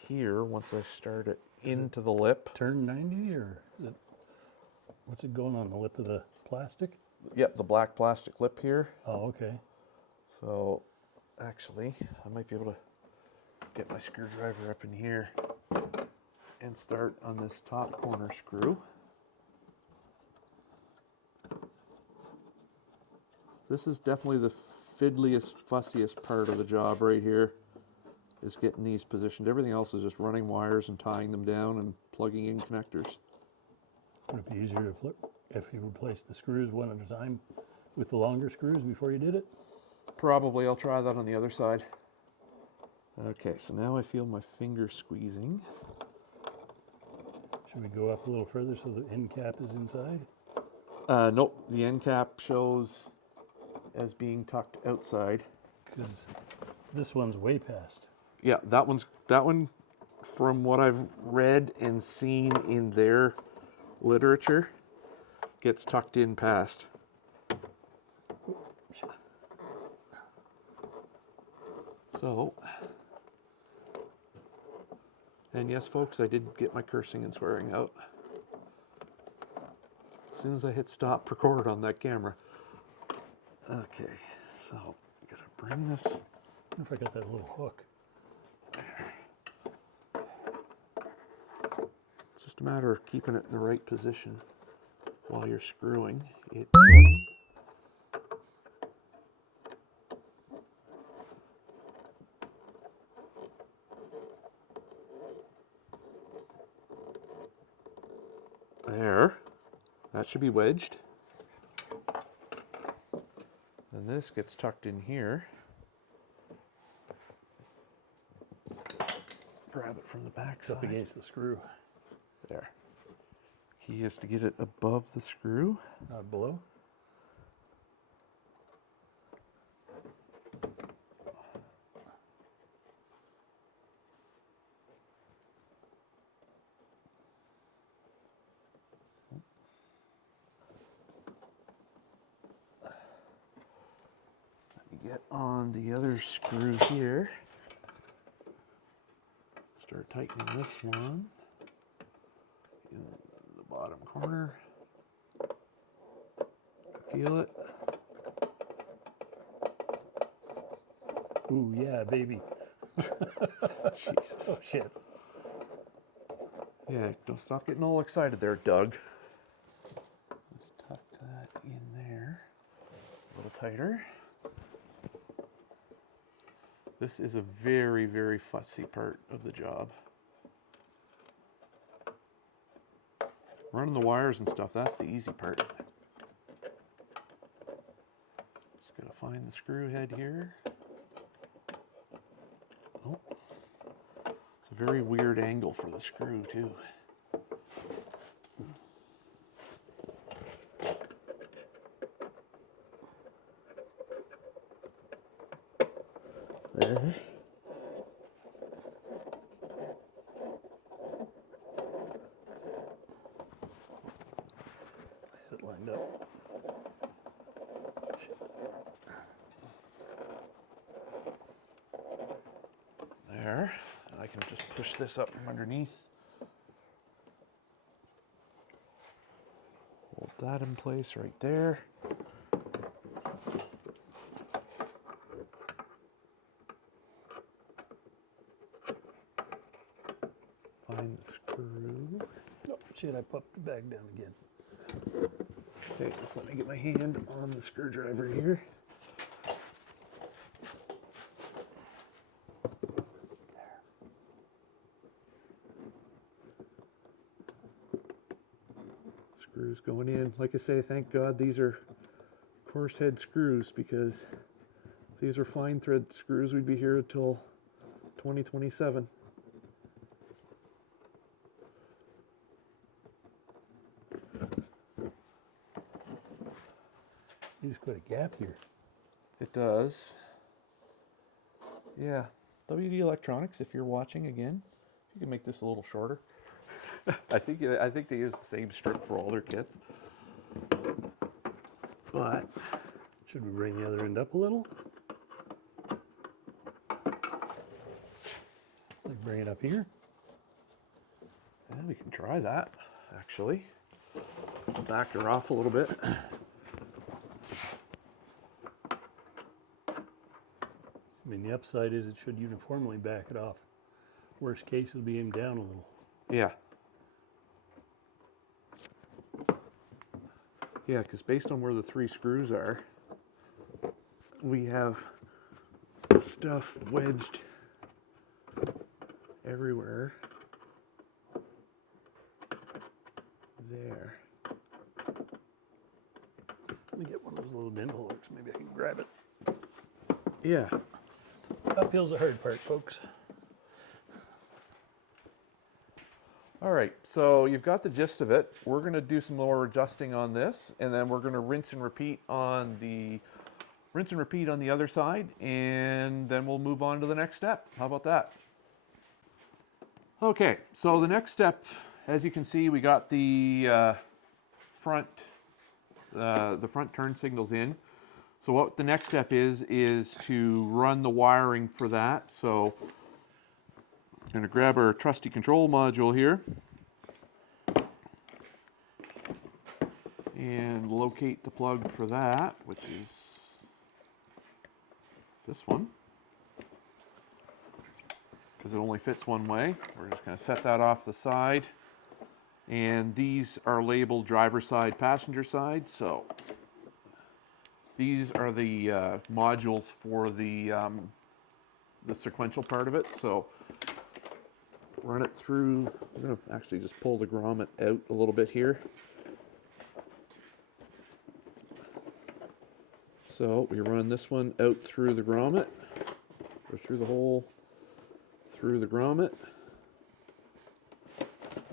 here, once I start it into the lip. Turn 90, or is it, what's it going on the lip of the plastic? Yep, the black plastic lip here. Oh, okay. So actually, I might be able to get my screwdriver up in here and start on this top corner screw. This is definitely the fiddliest, fussiest part of the job right here, is getting these positioned. Everything else is just running wires and tying them down and plugging in connectors. Would it be easier to flip if you replaced the screws one at a time with the longer screws before you did it? Probably. I'll try that on the other side. Okay, so now I feel my finger squeezing. Should we go up a little further so the end cap is inside? Nope, the end cap shows as being tucked outside. Because this one's way past. Yeah, that one, from what I've read and seen in their literature, gets tucked in past. So, and yes, folks, I did get my cursing and swearing out as soon as I hit stop record on that camera. Okay, so I'm gonna bring this. I wonder if I got that little hook. It's just a matter of keeping it in the right position while you're screwing it in. There. That should be wedged. And this gets tucked in here. grab it from the back It's up side. against the screw, There. Key is to get it above the screw. not below. Let me get on the other screw here. Start tightening this one in the bottom corner. Feel it. Ooh, yeah, baby. Jesus. Oh, shit. Yeah, don't stop getting all excited there, Doug. Let's tuck that in there a little tighter. This is a very, very fussy part of the job. Running the wires and stuff, that's the easy part. Just gotta find the screw head here. Oh. It's a very weird angle for the screw too. There. Get it lined up. There. I can just push this up from underneath. Hold that in place right there. Find the screw. Oh, shit, I popped the bag down again. Okay, just let me get my hand on the screwdriver here. Screws going in. Like I say, thank God these are coarse head screws, because if these are fine thread screws, we'd be here until 2027. There's quite a gap here. It does. Yeah. WD Electronics, if you're watching again, if you can make this a little shorter. I think they use the same strip for all their kits. But Should we bring the other end up a little? Like bring it up here? yeah, we can try that, actually. Back her off a little bit. I mean, the upside is it should uniformly back it off. Worst case, it'll be aimed down a little. Yeah. Yeah, because based on where the 3 screws are, we have stuff wedged everywhere. There. Let me get one of those little dental hooks. Maybe I can grab it. Yeah. Uphill's the hard part, folks. All right, so you've got the gist of it. We're going to do some more adjusting on this, and then we're going to rinse and repeat on the other side, and then we'll move on to the next step. How about that? Okay, so the next step, as you can see, we got the front turn signals in. So what the next step is to run the wiring for that. So I'm going to grab our trusty control module here and locate the plug for that, which is this one, because it only fits one way. We're just going to set that off the side, and these are labeled driver side, passenger side. So these are the modules for the sequential part of it. So run it through. I'm going to actually just pull the grommet out a little bit here. So we run this one out through the grommet, or through the hole, through the grommet.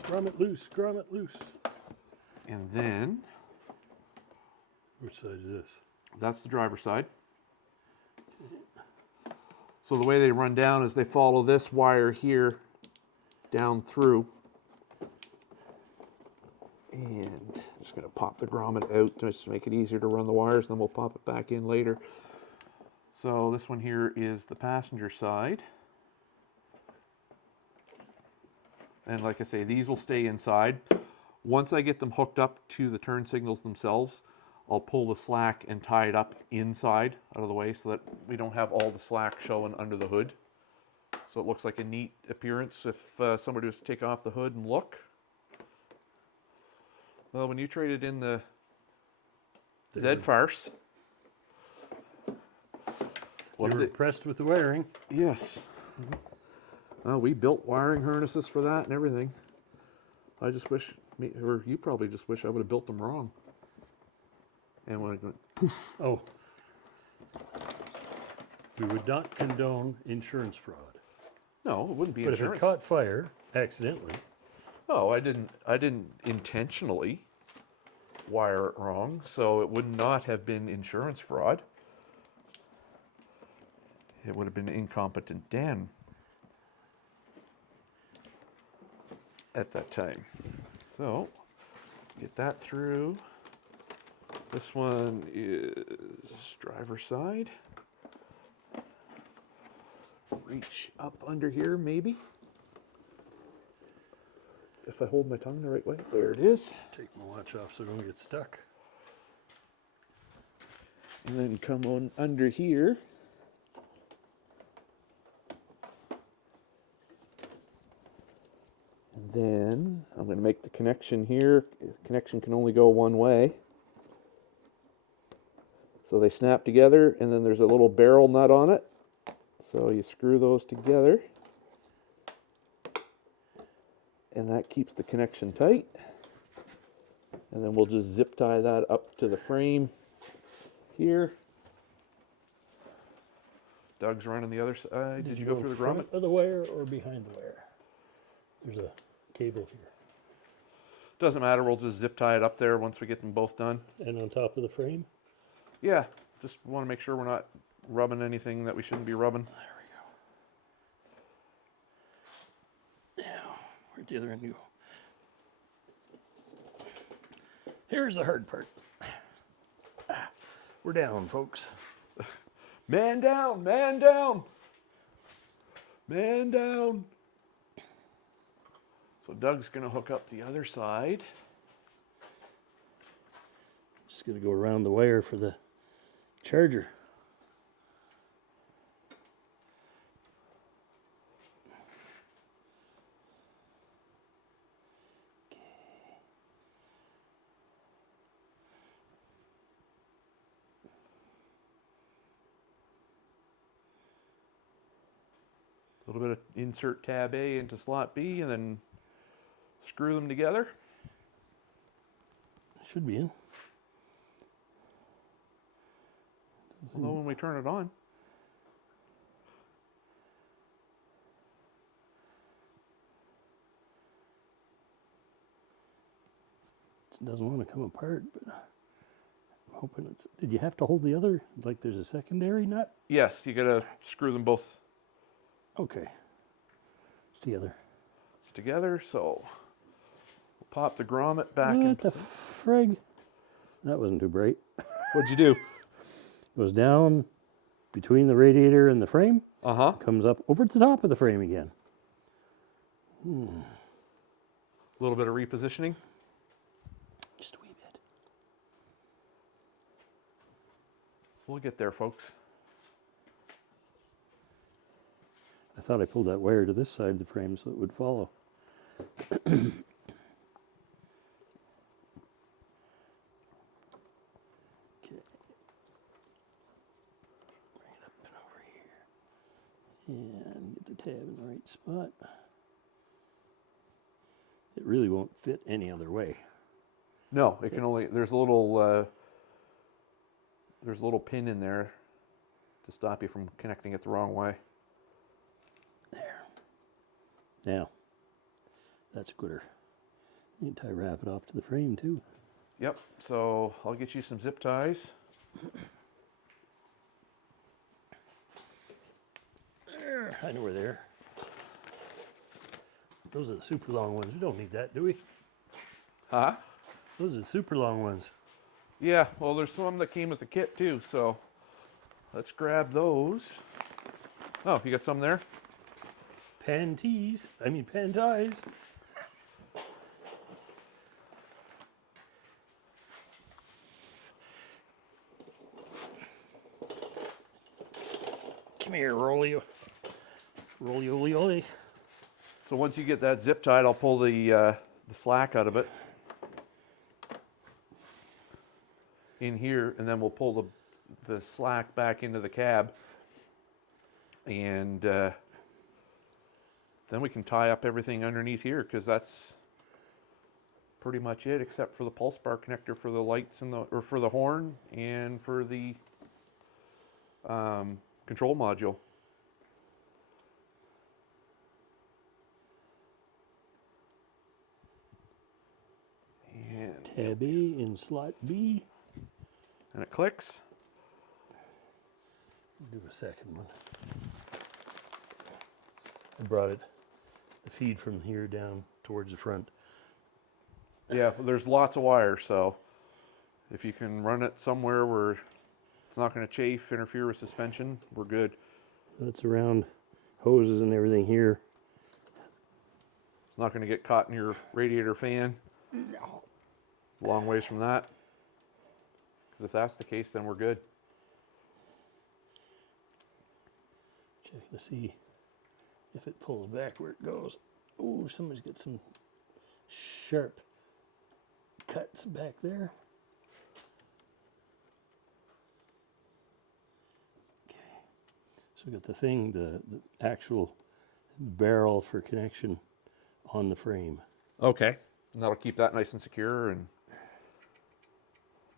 Grommet loose, grommet loose. And then Which side is this? that's the driver's side. So the way they run down is they follow this wire here down through. And I'm just going to pop the grommet out just to make it easier to run the wires, then we'll pop it back in later. So this one here is the passenger side. And like I say, these will stay inside. Once I get them hooked up to the turn signals themselves, I'll pull the slack and tie it up inside out of the way so that we don't have all the slack showing under the hood. So it looks like a neat appearance if somebody was to take off the hood and look. Well, when you traded in the Z farce, You were impressed with the wiring. Yes. Well, we built wiring harnesses for that and everything. I just wish, or you probably just wish I would have built them wrong. And when I go, poof. Oh. We would not condone insurance fraud. No, it wouldn't be But if insurance. it caught fire accidentally, Oh, I didn't intentionally wire it wrong, so it would not have been insurance fraud. It would have been incompetent Dan at that time. So, get that through. This one is driver's side. Reach up under here, maybe. If I hold my tongue the right way. There it is. take my watch off so I don't get stuck. And then come on under here. And then I'm going to make the connection here. The connection can only go one way. So they snap together, and then there's a little barrel nut on it. So you screw those together. And that keeps the connection tight. And then we'll just zip tie that up to the frame here. Doug's running the other side. Did you go through the grommet? Front of the wire or behind the wire? There's a cable here. Doesn't matter, we'll just zip tie it up there once we get them both done. And on top of the frame? Yeah, just want to make sure we're not rubbing anything that we shouldn't be rubbing. There we go. Now, where'd the other end go? Here's the hard part. We're down, folks. Man down, man down, man down. So Doug's gonna hook up the other side. Just gonna go around the wire for the charger. A little bit of insert tab A into slot B and then screw them together. Should be in. We'll know when we turn it on. It doesn't want to come apart, but I'm hoping it's. Did you have to hold the other? Like there's a secondary nut? Yes, you gotta screw them both Okay. It's together. together. So we'll pop the grommet back What in. the frig? That wasn't too bright. What'd you do? Goes down between the radiator and the frame, Uh-huh. comes up over the top of the frame again. A little bit of repositioning. Just a wee bit. We'll get there, folks. I thought I pulled that wire to this side of the frame so it would follow. Okay. Bring it up and over here. And get the tab in the right spot. It really won't fit any other way. No, it can only, there's a little pin in there to stop you from connecting it the wrong way. There. Now, that's gooder. You can tie wrap it off to the frame too. Yep, so I'll get you some zip ties. There, I know where they are. Those are the super long ones. We don't need that, do we? Huh? Those are the super long ones. Yeah, well, there's some that came with the kit too, so let's grab those. Oh, you got some there? Pan ties. Come here, Rolly. Rolly. So once you get that zip tied, I'll pull the slack out of it in here, and then we'll pull the slack back into the cab, and then we can tie up everything underneath here, because that's pretty much it, except for the pulse bar connector for the lights and or for the horn and for the control module. And Tab A in slot B. And it clicks. Do a second one. I brought the feed from here down towards the front. Yeah, well, there's lots of wire, so if you can run it somewhere where it's not going to chafe, interfere with suspension, we're good. That's around hoses and everything here. It's not going to get caught in your radiator fan. No. Long ways from that. Because if that's the case, then we're good. Checking to see if it pulls back where it goes. Ooh, somebody's got some sharp cuts back there. Okay. So we got the thing, the actual barrel for connection on the frame. Okay. And that'll keep that nice and secure and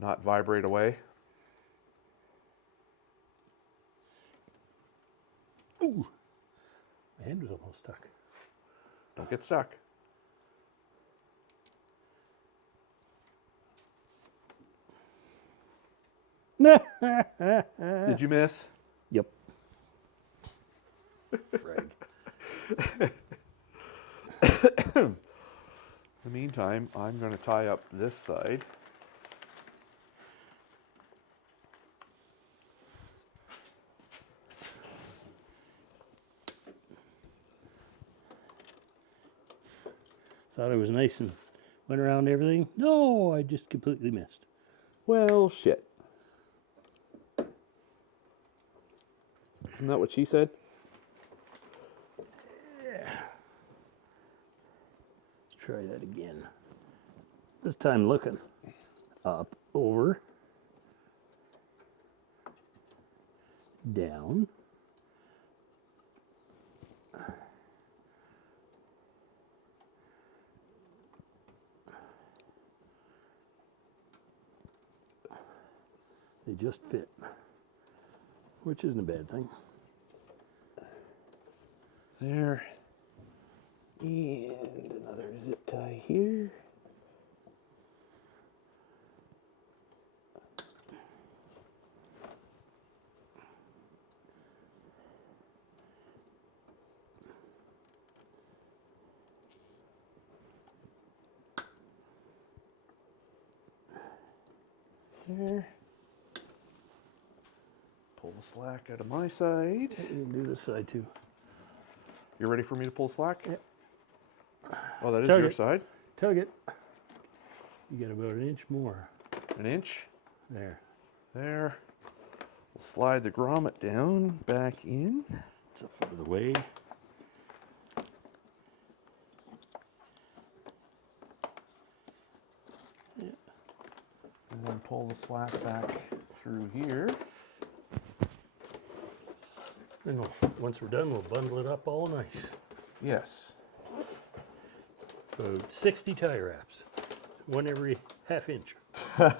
not vibrate away. Ooh, my hand was almost stuck. Don't get stuck. Did you miss? Yep. Frag. In the meantime, I'm going to tie up this side. Thought it was nice and went around everything. No, I just completely missed. Well, shit. Isn't that what she said? Yeah. Let's try that again. This time looking up, over, down. They just fit, which isn't a bad thing. There. And another zip tie here. There. Pull the slack out of my side. You can do this side too. You ready for me to pull slack? Yep. Oh, that is Tug your it. side? Tug it. You got about an inch more. An inch. There. There. We'll slide the grommet down, back in. It's up out of the way. Yeah. And then pull the slack back through here. Then once we're done, we'll bundle it up all nice. Yes. About 60 tie wraps, one every half inch. Kind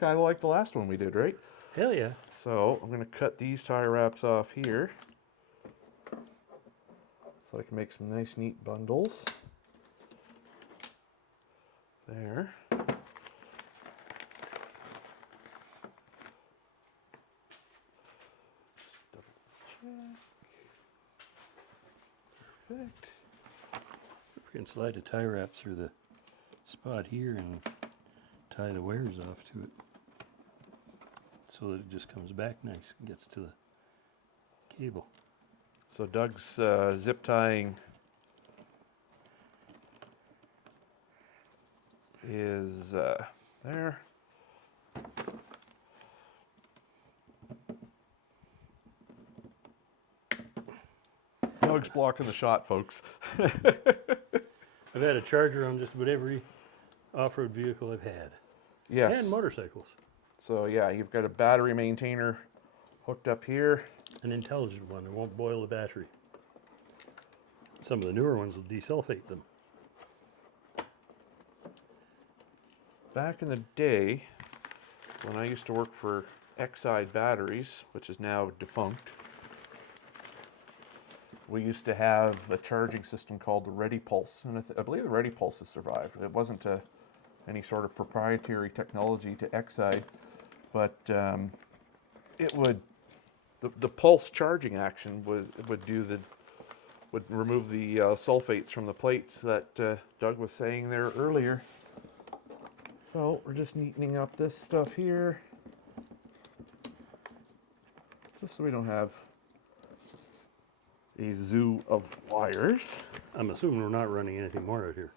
of like the last one we did, right? Hell yeah. So I'm going to cut these tie wraps off here so I can make some nice neat bundles. There. Perfect. We can slide a tie wrap through the spot here and tie the wires off to it so that it just comes back nice and gets to the cable. So Doug's zip tying is there. Doug's blocking the shot, folks. I've had a charger on just about every off-road vehicle I've had. Yes. And motorcycles. So yeah, you've got a battery maintainer hooked up here. An intelligent one that won't boil the battery. Some of the newer ones will desulfate them. Back in the day, when I used to work for Exide Batteries, which is now defunct, we used to have a charging system called the Ready Pulse, and I believe the Ready Pulse has survived. It wasn't any sort of proprietary technology to Exide, but it would the pulse charging action would remove the sulfates from the plates that Doug was saying there earlier. So we're just neatening up this stuff here, just so we don't have a zoo of wires. I'm assuming we're not running anything more out here.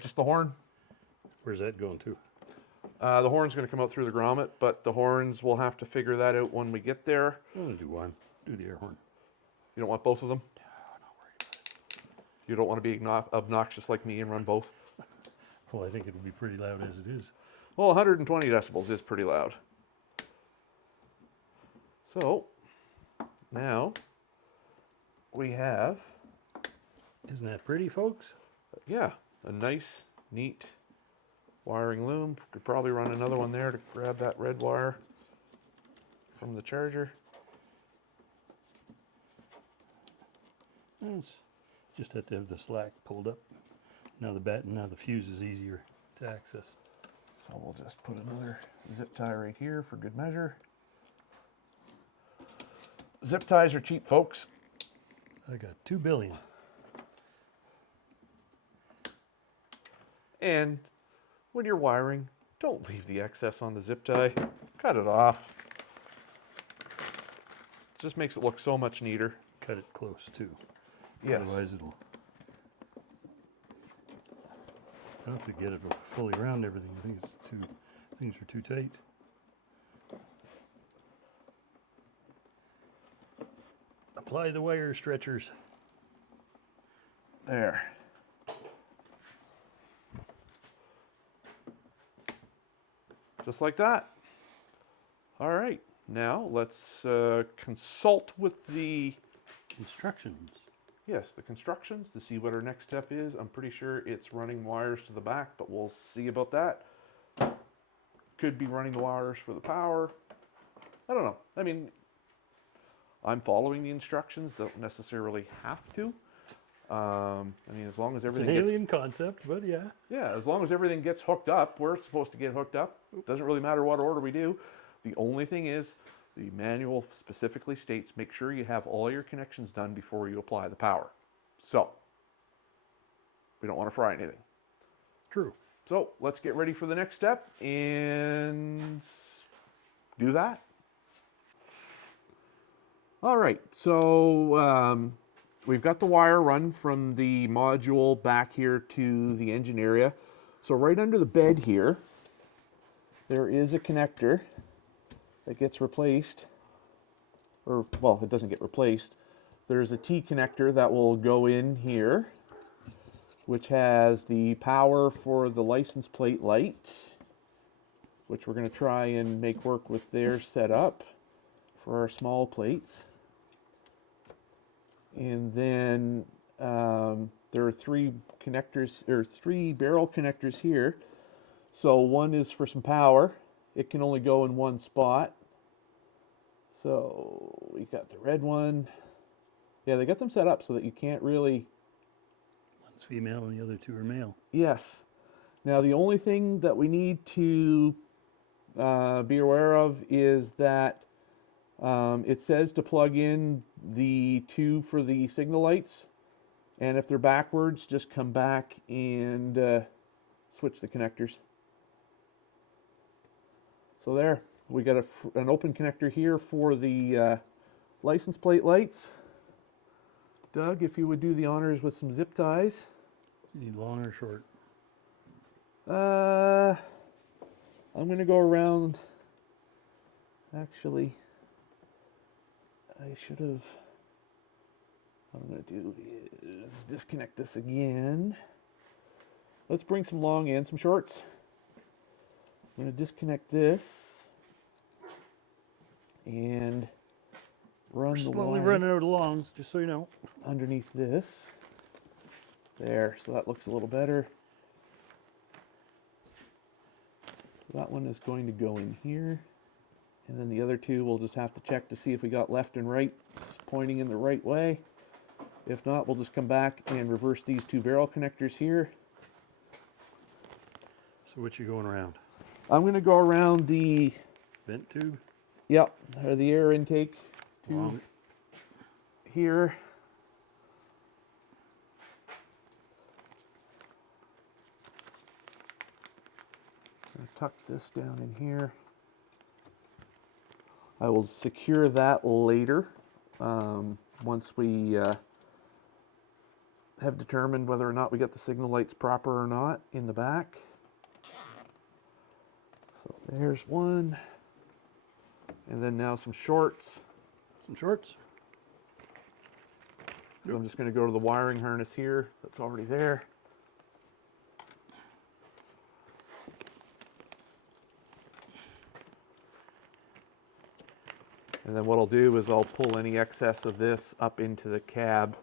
Just the horn. Where's that going to? The horn's going to come out through the grommet, but the horns, we'll have to figure that out when we get there. I'm going to do one. Do the air horn. You don't want both of them? No, I'm not worried about it. You don't want to be obnoxious like me and run both? Well, I think it'll be pretty loud as it is. Well, 120 decibels is pretty loud. So, now we have, Isn't that pretty, folks? yeah, a nice, neat wiring loom. Could probably run another one there to grab that red wire from the charger. It's just have to have the slack pulled up. Now the fuse is easier to access. So we'll just put another zip tie right here for good measure. Zip ties are cheap, folks. I got 2 billion. And when you're wiring, don't leave the excess on the zip tie. Cut it off. Just makes it look so much neater. Cut it close too. Yes. Otherwise it'll. I don't have to get it fully around everything. I think it's things are too tight. Apply the wire stretchers. There. Just like that. All right, now let's consult with the Instructions. yes, the constructions to see what our next step is. I'm pretty sure it's running wires to the back, but we'll see about that. Could be running the wires for the power. I don't know. I mean, I'm following the instructions, don't necessarily have to. I mean, as long as It's an everything alien concept, but yeah. yeah, as long as everything gets hooked up, we're supposed to get hooked up. Doesn't really matter what order we do. The only thing is, the manual specifically states, make sure you have all your connections done before you apply the power. So, we don't want to fry anything. True. So, let's get ready for the next step and do that. All right, so we've got the wire run from the module back here to the engine area. So right under the bed here, there is a connector that gets replaced, or well, it doesn't get replaced. There's a T connector that will go in here, which has the power for the license plate light, which we're going to try and make work with their setup for our small plates. And then there are 3 connectors, or 3 barrel connectors here. So one is for some power. It can only go in one spot. So we got the red one. Yeah, they got them set up so that you can't really. One's female and the other 2 are male. Yes. Now the only thing that we need to be aware of is that it says to plug in the 2 for the signal lights, and if they're backwards, just come back and switch the connectors. So there, we got an open connector here for the license plate lights. Doug, if you would do the honors with some zip ties. You need long or short? I'm going to go around. Actually, I should have. What I'm going to do is disconnect this again. Let's bring some long and some shorts. I'm going to disconnect this and run We're the slowly wire running out of longs, just so you know. underneath this. There, so that looks a little better. That one is going to go in here, and then the other 2 we'll just have to check to see if we got left and right pointing in the right way. If not, we'll just come back and reverse these 2 barrel connectors here. So what you going around? I'm going to go around the, Vent tube? yep, the air intake tube Long. here. Tuck this down in here. I will secure that later once we have determined whether or not we got the signal lights proper or not in the back. So there's one. And then now some shorts. Some shorts? So I'm just going to go to the wiring harness here that's already there. And then what I'll do is I'll pull any excess of this up into the cab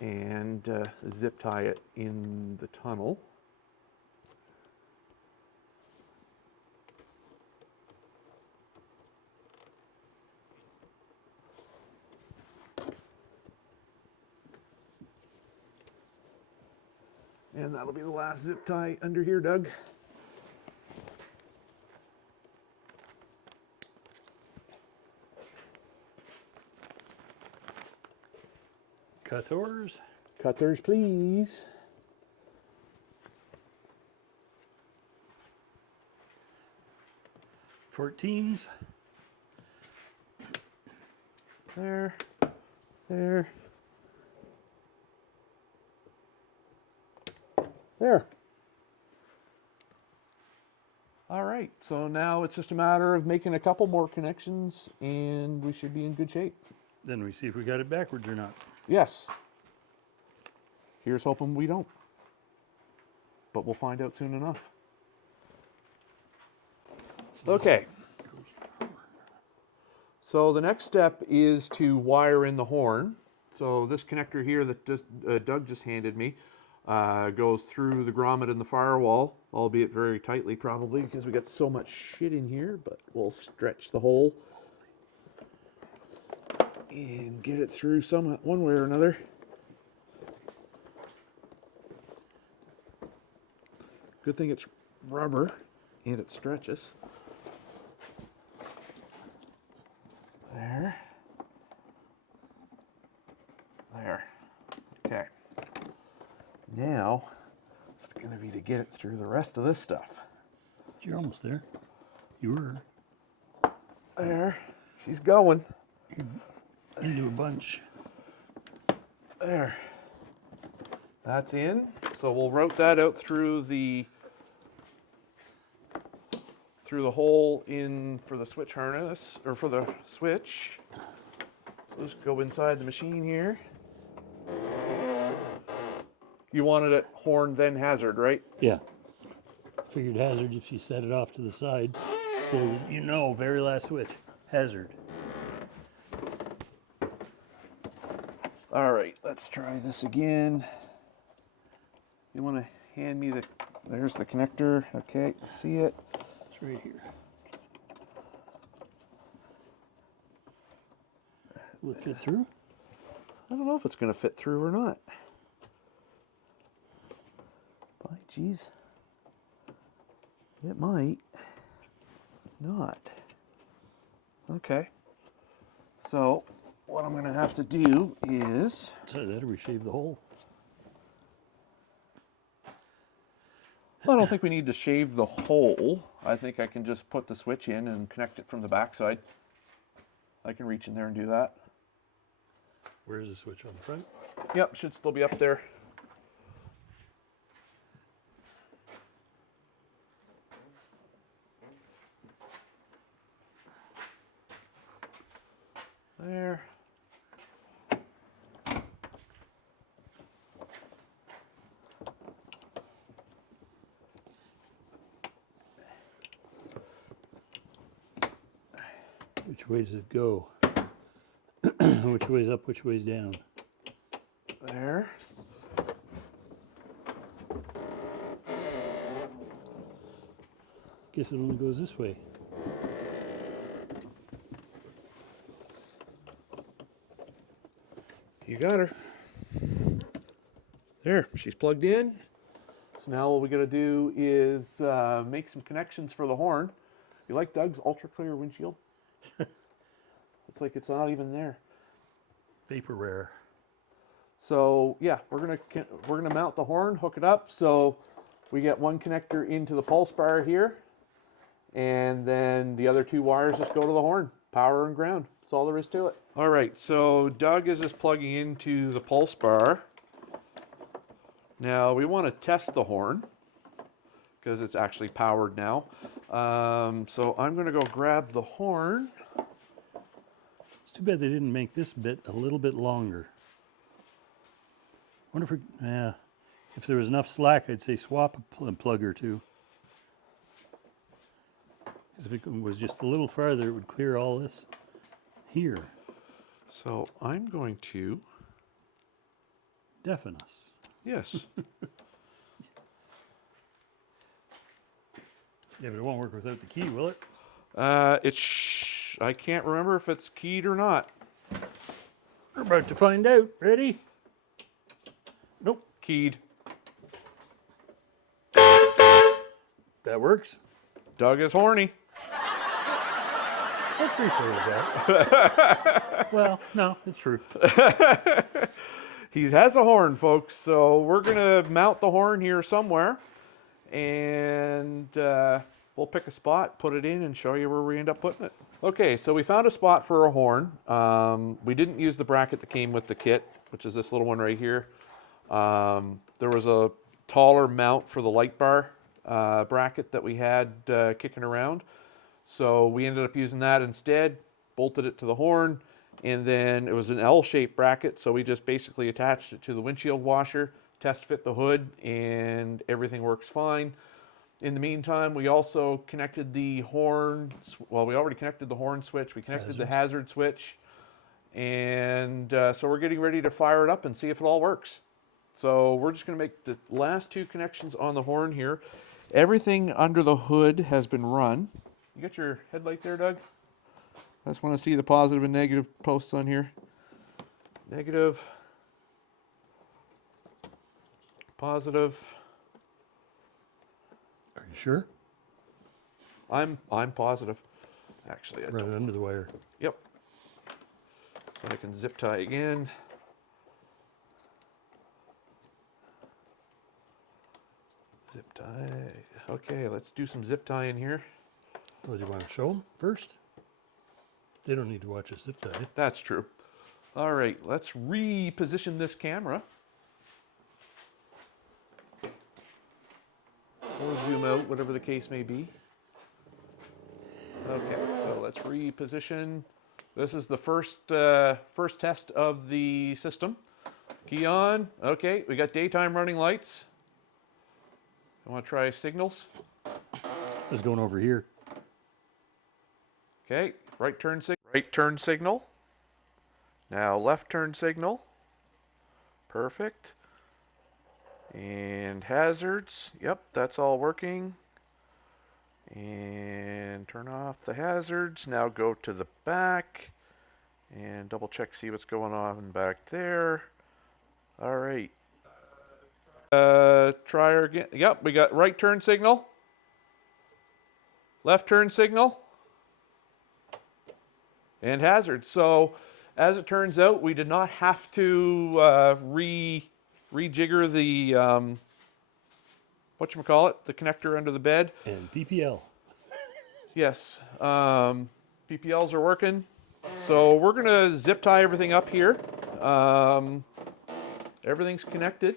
and zip tie it in the tunnel. And that'll be the last zip tie under here, Doug. Cutters? Cutters, please. $14s. There. There. There. All right, so now it's just a matter of making a couple more connections and we should be in good shape. Then we see if we got it backwards or not. Yes. Here's hoping we don't. But we'll find out soon enough. Okay. So the next step is to wire in the horn. So this connector here that Doug just handed me goes through the grommet and the firewall, albeit very tightly probably because we got so much shit in here, but we'll stretch the hole and get it through one way or another. Good thing it's rubber and it stretches. There. There. Okay. Now, it's going to be to get it through the rest of this stuff. You're almost there. You were. There. She's going. Into a bunch. There. That's in. So we'll route that out through the hole in for the switch harness, or for the switch. So just go inside the machine here. You wanted it horn then hazard, right? Yeah. Figured hazard if you set it off to the side. So that you know, very last switch, hazard. All right, let's try this again. You want to hand me there's the connector. Okay, see it. It's right here. Will it fit through? I don't know if it's going to fit through or not. By geez. It might not. Okay. So what I'm going to have to do is... So that'll reshave the hole. I don't think we need to shave the hole. I think I can just put the switch in and connect it from the backside. I can reach in there and do that. Where's the switch on the front? Yep, should still be up there. There. Which way does it go? Which way's up, which way's down? There. Guess it only goes this way. You got her. There, she's plugged in. So now what we got to do is make some connections for the horn. You like Doug's ultra clear windshield? It's like it's not even there. Vaporware. So yeah, we're gonna mount the horn, hook it up. So we get one connector into the pulse bar here, and then the other two wires just go to the horn, power and ground. That's all there is to it. All right, so Doug is just plugging into the pulse bar. Now we want to test the horn because it's actually powered now. So I'm going to go grab the horn. It's too bad they didn't make this bit a little bit longer. Wonder if there was enough slack, I'd say swap a plug or two. Because if it was just a little farther, it would clear all this here. So I'm going to... Deafen us. Yes. Yeah, but it won't work without the key, will it? I can't remember if it's keyed or not. We're about to find out. Ready? Nope. Keyed. That works. Doug is horny. Let's rephrase that. Well, no, it's true. He has a horn, folks, so we're going to mount the horn here somewhere, and we'll pick a spot, put it in, and show you where we end up putting it. Okay, so we found a spot for a horn. We didn't use the bracket that came with the kit, which is this little one right here. There was a taller mount for the light bar bracket that we had kicking around, so we ended up using that instead, bolted it to the horn. And then it was an L-shaped bracket, so we just basically attached it to the windshield washer, test fit the hood, and everything works fine. In the meantime, we also connected the horn, well, we already connected the horn switch, we connected the hazard switch, and so we're getting ready to fire it up and see if it all works. So we're just going to make the last two connections on the horn here. Everything under the hood has been run. You got your headlight there, Doug? I just want to see the positive and negative posts on here. Negative. Positive. Are you sure? I'm positive. Actually, I Run it under the wire. Yep. So I can zip tie again. Zip tie. Okay, let's do some zip tie in here. Well, do you want to show them first? They don't need to watch a zip tie. That's true. All right, let's reposition this camera. Or zoom out, whatever the case may be. Okay, so let's reposition. This is the first test of the system. Key on. Okay, we got daytime running lights. I want to try signals. It's going over here. Okay, right turn signal. Now left turn signal. Perfect. And hazards. Yep, that's all working. And turn off the hazards. Now go to the back and double check, see what's going on back there. All right. Try her again. Yep, we got right turn signal. left turn signal, and hazard. So as it turns out, we did not have to rejigger the, whatchamacallit, the connector under the bed. And PPL. Yes, PPLs are working. So we're gonna zip tie everything up here. Everything's connected.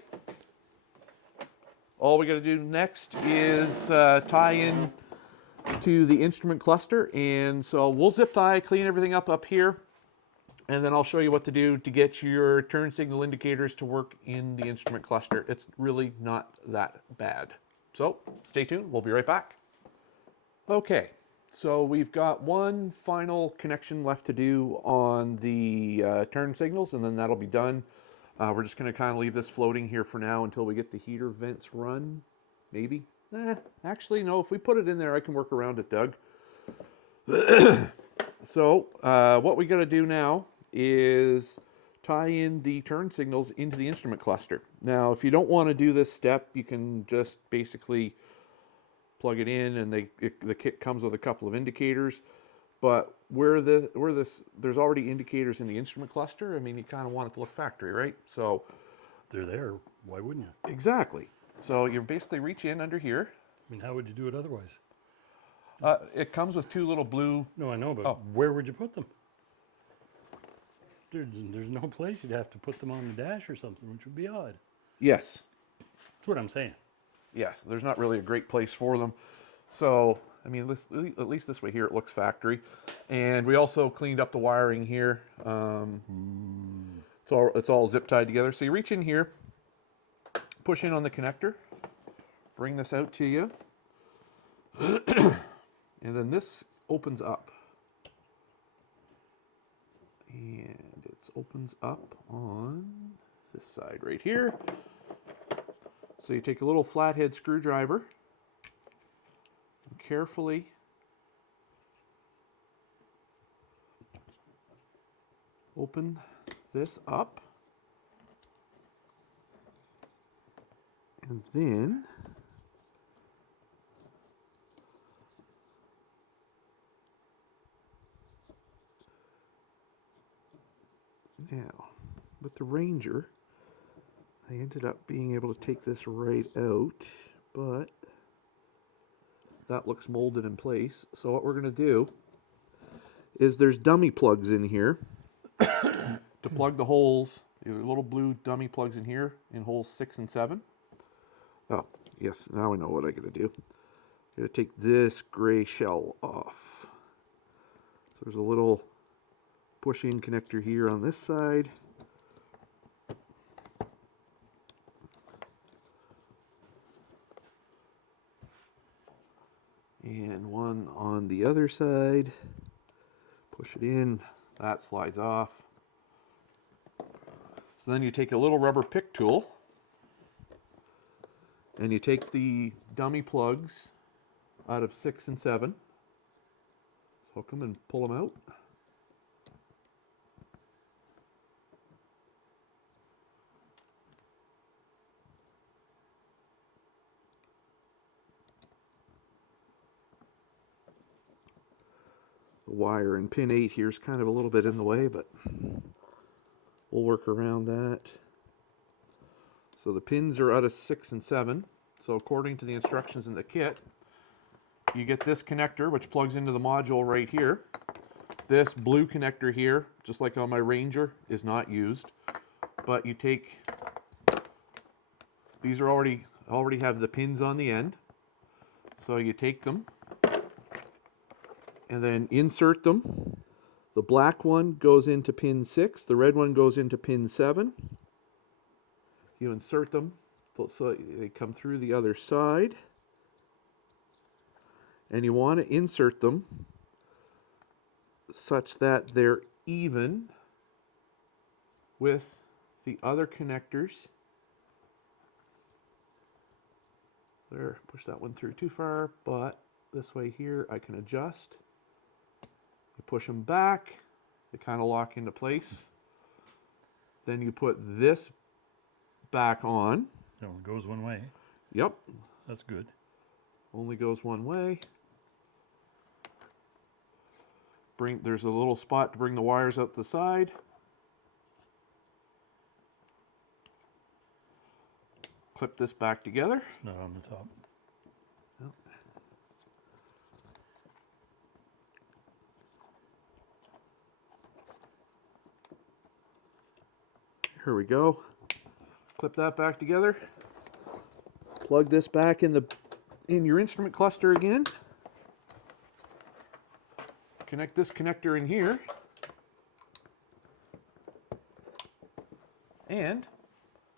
All we gotta do next is tie in to the instrument cluster. And so we'll zip tie, clean everything up here. And then I'll show you what to do to get your turn signal indicators to work in the instrument cluster. It's really not that bad. So stay tuned, we'll be right back. Okay, so we've got one final connection left to do on the turn signals, and then that'll be done. We're just gonna kind of leave this floating here for now until we get the heater vents run, maybe. Actually, no, if we put it in there, I can work around it, Doug. So what we gotta do now is tie in the turn signals into the instrument cluster. Now, if you don't want to do this step, you can just basically plug it in, and the kit comes with a couple of indicators. But there's already indicators in the instrument cluster. I mean, you kind of want it to look factory, right? So They're there. Why wouldn't you? exactly. So you basically reach in under here. I mean, how would you do it otherwise? It comes with two little blue. No, I know, but Oh. where would you put them? There's no place. You'd have to put them on the dash or something, which would be odd. Yes. That's what I'm saying. Yes, there's not really a great place for them. So, I mean, at least this way here, it looks factory. And we also cleaned up the wiring here. It's all zip tied together. So you reach in here, push in on the connector, bring this out to you, and then this opens up. And it opens up on this side right here. So you take a little flathead screwdriver and carefully open this up. And then now, with the Ranger, I ended up being able to take this right out, but that looks molded in place. So what we're going to do is there's dummy plugs in here to plug the holes. There are little blue dummy plugs in here in holes 6 and 7. Oh, yes, now I know what I got to do. I got to take this gray shell off. So there's a little push-in connector here on this side. And one on the other side. Push it in, that slides off. So then you take a little rubber pick tool and you take the dummy plugs out of 6 and 7. Hook them and pull them out. The wire in pin 8 here is kind of a little bit in the way, but we'll work around that. So the pins are out of 6 and 7. So according to the instructions in the kit, you get this connector, which plugs into the module right here. This blue connector here, just like on my Ranger, is not used. But you take, these are already have the pins on the end. So you take them and then insert them. The black one goes into pin 6, the red one goes into pin 7. You insert them so they come through the other side. And you want to insert them such that they're even with the other connectors. There, push that one through too far, but this way here I can adjust. You push them back, they kind of lock into place. Then you put this back on. No, it goes one way. Yep. That's good. Only goes one way. there's a little spot to bring the wires out the side. Clip this back together. Not on the top. Yep. Here we go. Clip that back together. Plug this back in your instrument cluster again. Connect this connector in here. And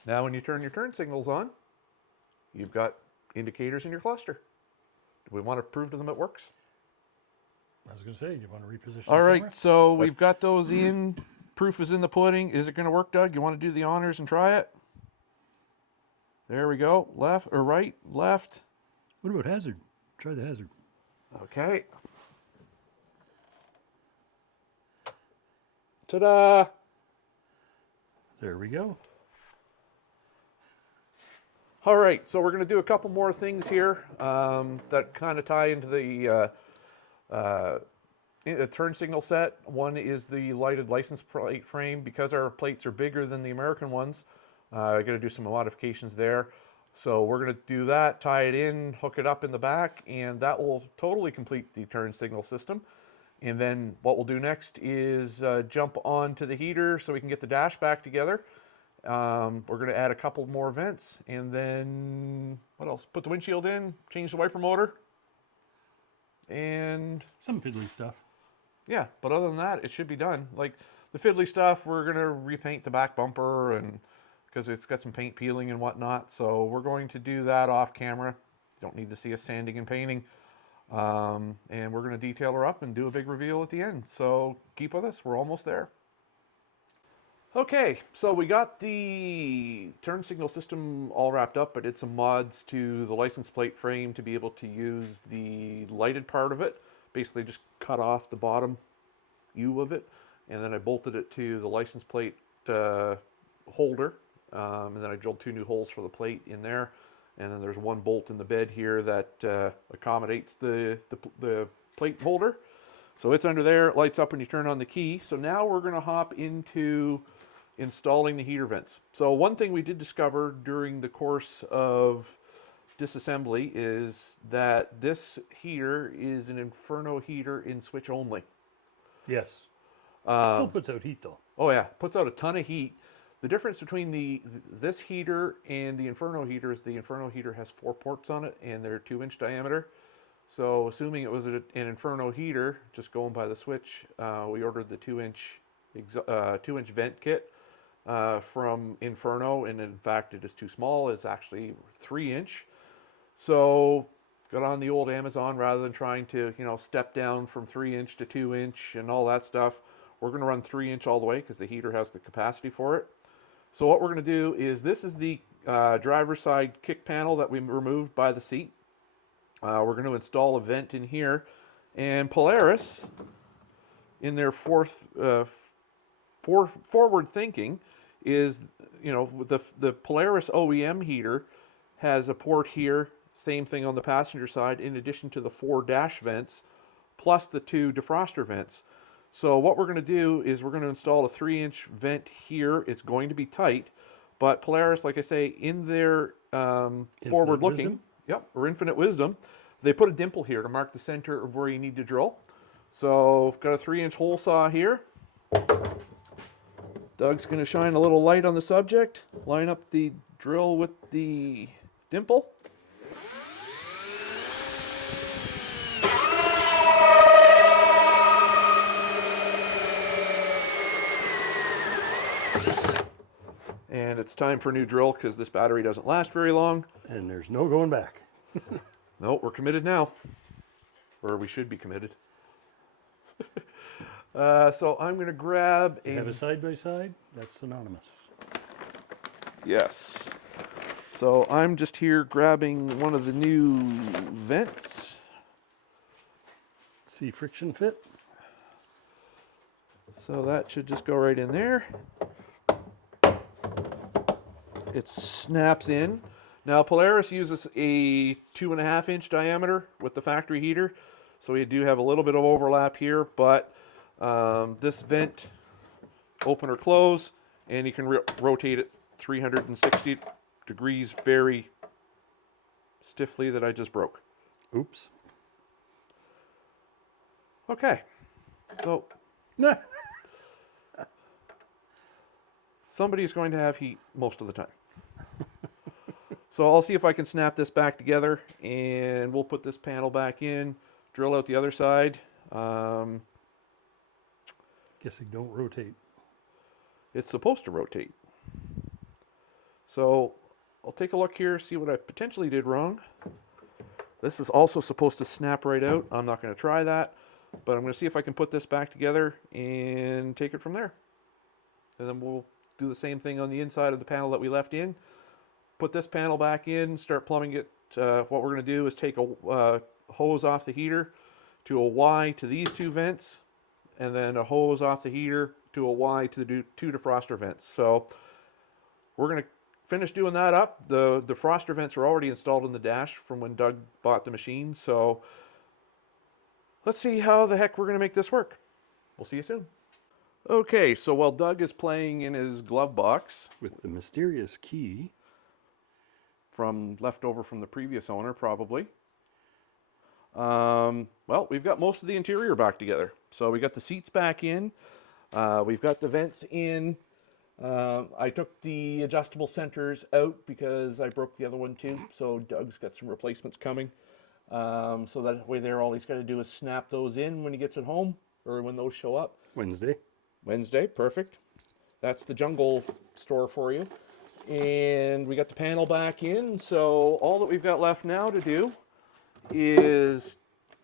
now when you turn your turn signals on, you've got indicators in your cluster. Do we want to prove to them it works? I was going to say, you want to reposition All the right, camera? so we've got those in. Proof is in the pudding. Is it going to work, Doug? You want to do the honors and try it? There we go. Left or right, left. What about hazard? Try the hazard. Okay. Ta-da! There we go. All right, so we're going to do a couple more things here that kind of tie into the turn signal set. One is the lighted license plate frame. Because our plates are bigger than the American ones, I got to do some modifications there. So we're going to do that, tie it in, hook it up in the back, and that will totally complete the turn signal system. And then what we'll do next is jump onto the heater so we can get the dash back together. We're going to add a couple more vents, and then what else? Put the windshield in, change the wiper motor, and Some fiddly stuff. yeah, but other than that, it should be done. Like the fiddly stuff, we're going to repaint the back bumper, and because it's got some paint peeling and whatnot, so we're going to do that off camera. You don't need to see us sanding and painting. And we're going to detail her up and do a big reveal at the end. So keep with us, we're almost there. Okay, so we got the turn signal system all wrapped up. I did some mods to the license plate frame to be able to use the lighted part of it. Basically just cut off the bottom U of it, and then I bolted it to the license plate holder, and then I drilled 2 new holes for the plate in there. And then there's one bolt in the bed here that accommodates the plate holder. So it's under there, it lights up when you turn on the key. So now we're going to hop into installing the heater vents. So one thing we did discover during the course of disassembly is that this heater is an Inferno heater in switch only. Yes. It still puts out heat though. Oh yeah, puts out a ton of heat. The difference between this heater and the Inferno heater is the Inferno heater has 4 ports on it, and they're 2-inch diameter. So assuming it was an Inferno heater, just going by the switch, we ordered the 2-inch vent kit from Inferno, and in fact it is too small. It's actually 3-inch. So got on the old Amazon, rather than trying to step down from 3-inch to 2-inch and all that stuff. We're going to run 3-inch all the way because the heater has the capacity for it. So what we're going to do is, this is the driver's side kick panel that we removed by the seat. We're going to install a vent in here, and Polaris, in their forward thinking, is the Polaris OEM heater has a port here, same thing on the passenger side, in addition to the 4 dash vents plus the 2 defroster vents. So what we're going to do is we're going to install a 3-inch vent here. It's going to be tight, but Polaris, like I say, in their forward-looking, or infinite wisdom, they put a dimple here to mark the center of where you need to drill. So got a 3-inch hole saw here. Doug's going to shine a little light on the subject, line up the drill with the dimple. And it's time for a new drill because this battery doesn't last very long. And there's no going back. No, we're committed now. Or we should be committed. So I'm going to grab You have a side-by-side? That's synonymous. Yes. So I'm just here grabbing one of the new vents. See friction fit? So that should just go right in there. It snaps in. Now Polaris uses a 2.5-inch diameter with the factory heater, so we do have a little bit of overlap here, but This vent, open or close, and you can rotate it 360 degrees very stiffly that I just broke. Oops. Okay, so Nah. somebody's going to have heat most of the time. So I'll see if I can snap this back together, and we'll put this panel back in, drill out the other side. Guess it don't rotate. It's supposed to rotate. So I'll take a look here, see what I potentially did wrong. This is also supposed to snap right out. I'm not going to try that, but I'm going to see if I can put this back together and take it from there. And then we'll do the same thing on the inside of the panel that we left in. Put this panel back in, start plumbing it. What we're going to do is take a hose off the heater to a Y to these two vents, and then a hose off the heater to a Y to the two defroster vents. So we're going to finish doing that up. The defroster vents are already installed in the dash from when Doug bought the machine. So let's see how the heck we're going to make this work. We'll see you soon. Okay, so while Doug is playing in his glove box With the mysterious key. from leftover from the previous owner, probably. Well, we've got most of the interior back together. So we got the seats back in. We've got the vents in. I took the adjustable centers out because I broke the other one too. So Doug's got some replacements coming. So that way there, all he's got to do is snap those in when he gets it home, or when those show up. Wednesday, Perfect. That's the jungle store for you. And we got the panel back in. So all that we've got left now to do is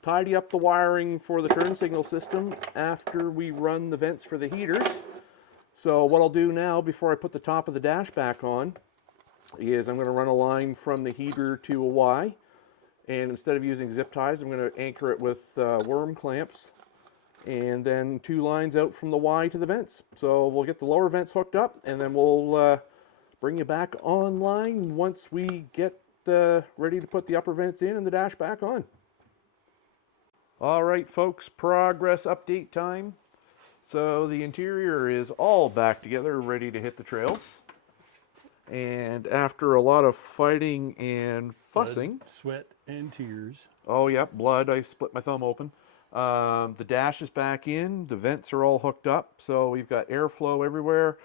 tidy up the wiring for the turn signal system after we run the vents for the heaters. So what I'll do now, before I put the top of the dash back on, is I'm going to run a line from the heater to a Y. And instead of using zip ties, I'm going to anchor it with worm clamps. And then 2 lines out from the Y to the vents. So we'll get the lower vents hooked up, and then we'll bring you back online once we get ready to put the upper vents in and the dash back on. All right, folks, progress update time. So the interior is all back together, ready to hit the trails. And after a lot of fighting and fussing, blood, sweat, and tears. oh yeah, blood, I split my thumb open. The dash is back in, the vents are all hooked up, so we've got airflow everywhere.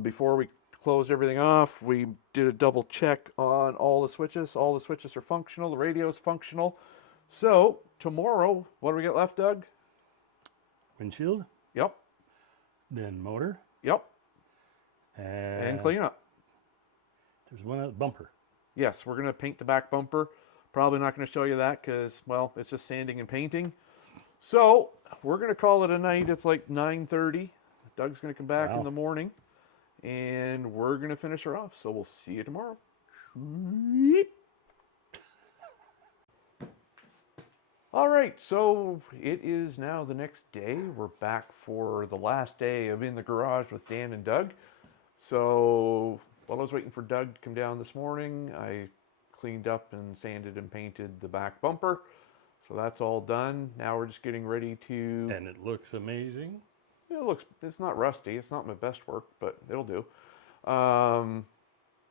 Before we closed everything off, we did a double check on all the switches. All the switches are functional, the radio's functional. So tomorrow, what do we got left, Doug? Windshield. Yep. Then motor. Yep. And clean up. There's one at the bumper. Yes, we're going to paint the back bumper. Probably not going to show you that because, well, it's just sanding and painting. So we're going to call it a night. It's like 9:30. Doug's going to come back in the morning, and we're going to finish her off. So we'll see you tomorrow. All right, so it is now the next day. We're back for the last day of In the Garage with Dan and Doug. So while I was waiting for Doug to come down this morning, I cleaned up and sanded and painted the back bumper. So that's all done. Now we're just getting ready to... And it looks amazing. It's not rusty. It's not my best work, but it'll do.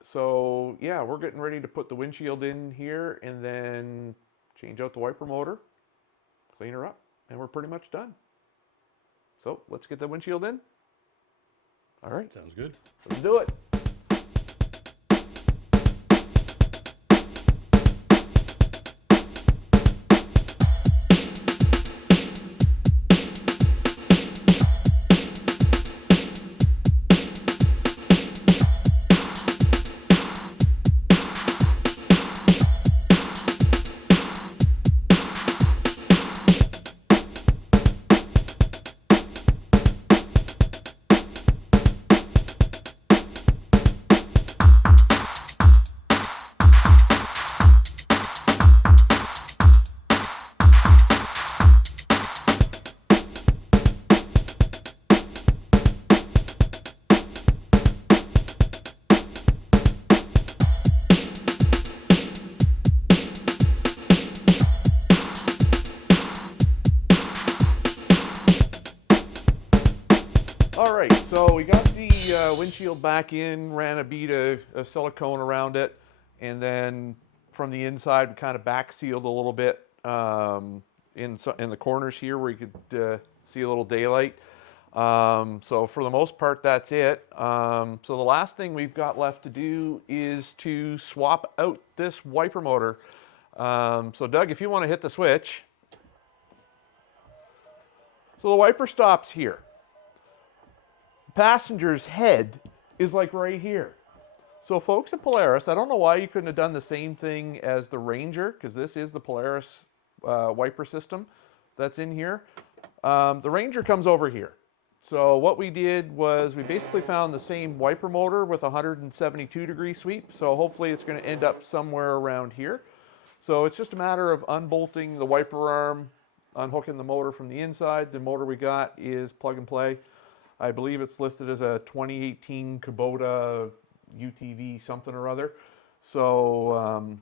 So yeah, we're getting ready to put the windshield in here and then change out the wiper motor, clean her up, and we're pretty much done. So let's get the windshield in. All right. Sounds good. Let's do it. windshield back in, ran a bead of silicone around it, and then from the inside we kind of back sealed a little bit in the corners here where you could see a little daylight. So for the most part, that's it. So the last thing we've got left to do is to swap out this wiper motor. So Doug, if you want to hit the switch. So the wiper stops here. The passenger's head is like right here. So folks at Polaris, I don't know why you couldn't have done the same thing as the Ranger, because this is the Polaris wiper system that's in here. The Ranger comes over here. So what we did was we basically found the same wiper motor with a 172-degree sweep. So hopefully it's going to end up somewhere around here. So it's just a matter of unbolting the wiper arm, unhooking the motor from the inside. The motor we got is plug and play. I believe it's listed as a 2018 Kubota UTV something or other. So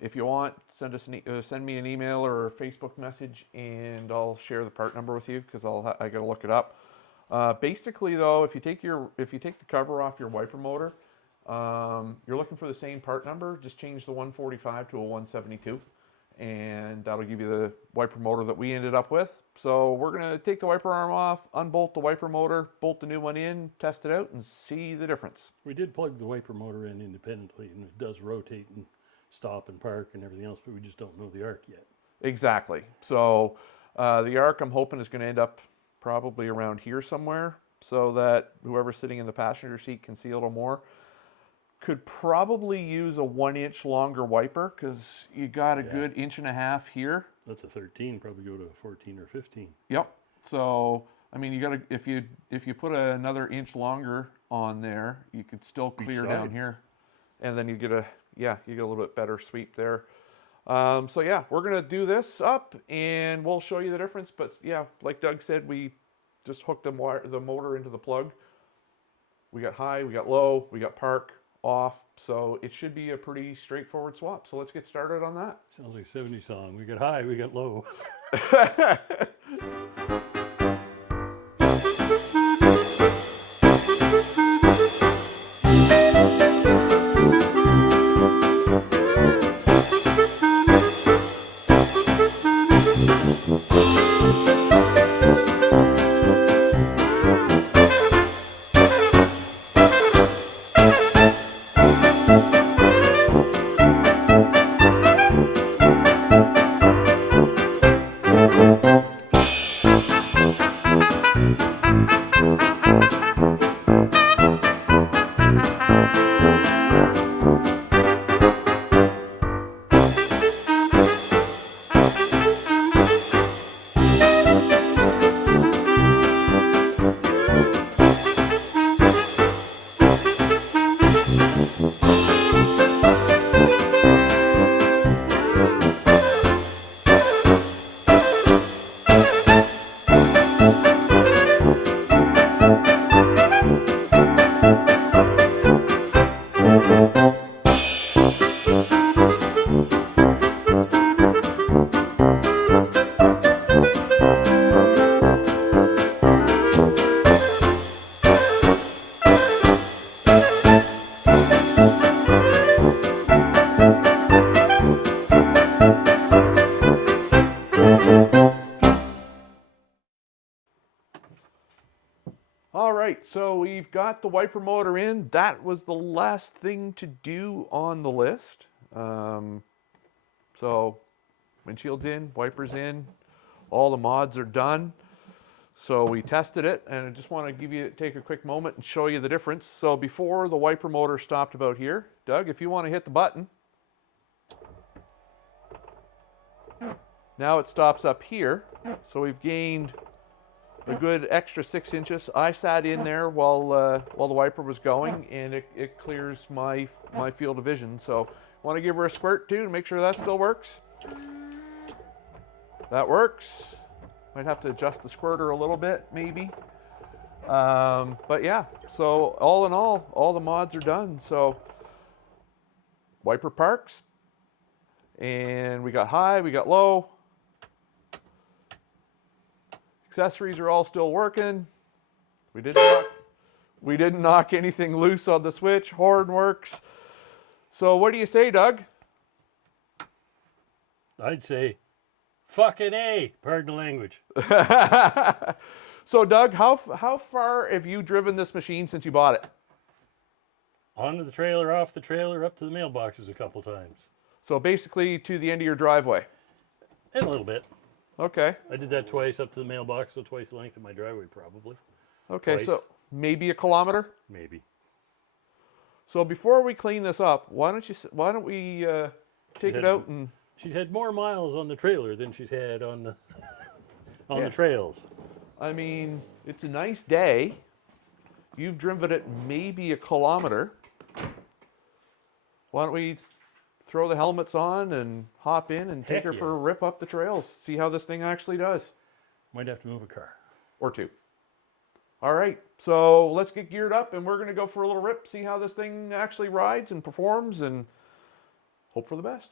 if you want, send me an email or a Facebook message, and I'll share the part number with you because I got to look it up. Basically, though, if you take the cover off your wiper motor, you're looking for the same part number. Just change the 145 to a 172, and that'll give you the wiper motor that we ended up with. So we're gonna take the wiper arm off, unbolt the wiper motor, bolt the new one in, test it out, and see the difference. We did plug the wiper motor in independently, and it does rotate and stop and park and everything else, but we just don't know the arc yet. Exactly. So the arc, I'm hoping, is going to end up probably around here somewhere, so that whoever's sitting in the passenger seat can see a little more. Could probably use a 1-inch longer wiper because you got a good 1.5 inches here. That's a 13, probably go to a 14 or 15. Yep. So I mean, you got to, if you put another inch longer on there, you could still clear down here, and then you get a little bit better sweep there. So yeah, we're gonna do this up and we'll show you the difference. But yeah, like Doug said, we just hooked the motor into the plug. We got high, we got low, we got park, off. So it should be a pretty straightforward swap. So let's get started on that. Sounds like a 70s song. We got high, we got low. All right, so we've got the wiper motor in. That was the last thing to do on the list. So windshield's in, wipers in, all the mods are done. So we tested it, and I just want to take a quick moment and show you the difference. So before, the wiper motor stopped about here. Doug, if you want to hit the button. Now it stops up here. So we've gained a good extra 6 inches. I sat in there while the wiper was going, and it clears my field of vision. So want to give her a squirt too to make sure that still works. That works. Might have to adjust the squirter a little bit, maybe. But yeah, so all in all the mods are done. So wiper parks, and we got high, we got low. Accessories are all still working. We We didn't knock anything loose on the switch. Horn works. So what do you say, Doug? I'd say, fucking A, pardon the language. So Doug, how far have you driven this machine since you bought it? Onto the trailer, off the trailer, up to the mailboxes a couple times. So basically to the end of your driveway. And a little bit. Okay. I did that twice up to the mailbox, so twice the length of my driveway probably. Okay, Twice. so maybe a kilometer? Maybe. So before we clean this up, why don't we take it out and... She's had more miles on the trailer than she's had on the the trails. I mean, it's a nice day. You've driven it maybe a kilometer. Why don't we throw the helmets on and hop in and take Heck her yeah. for a rip up the trails, see how this thing actually does. Might have to move a car. Or two. All right, so let's get geared up and we're going to go for a little rip, see how this thing actually rides and performs, and hope for the best.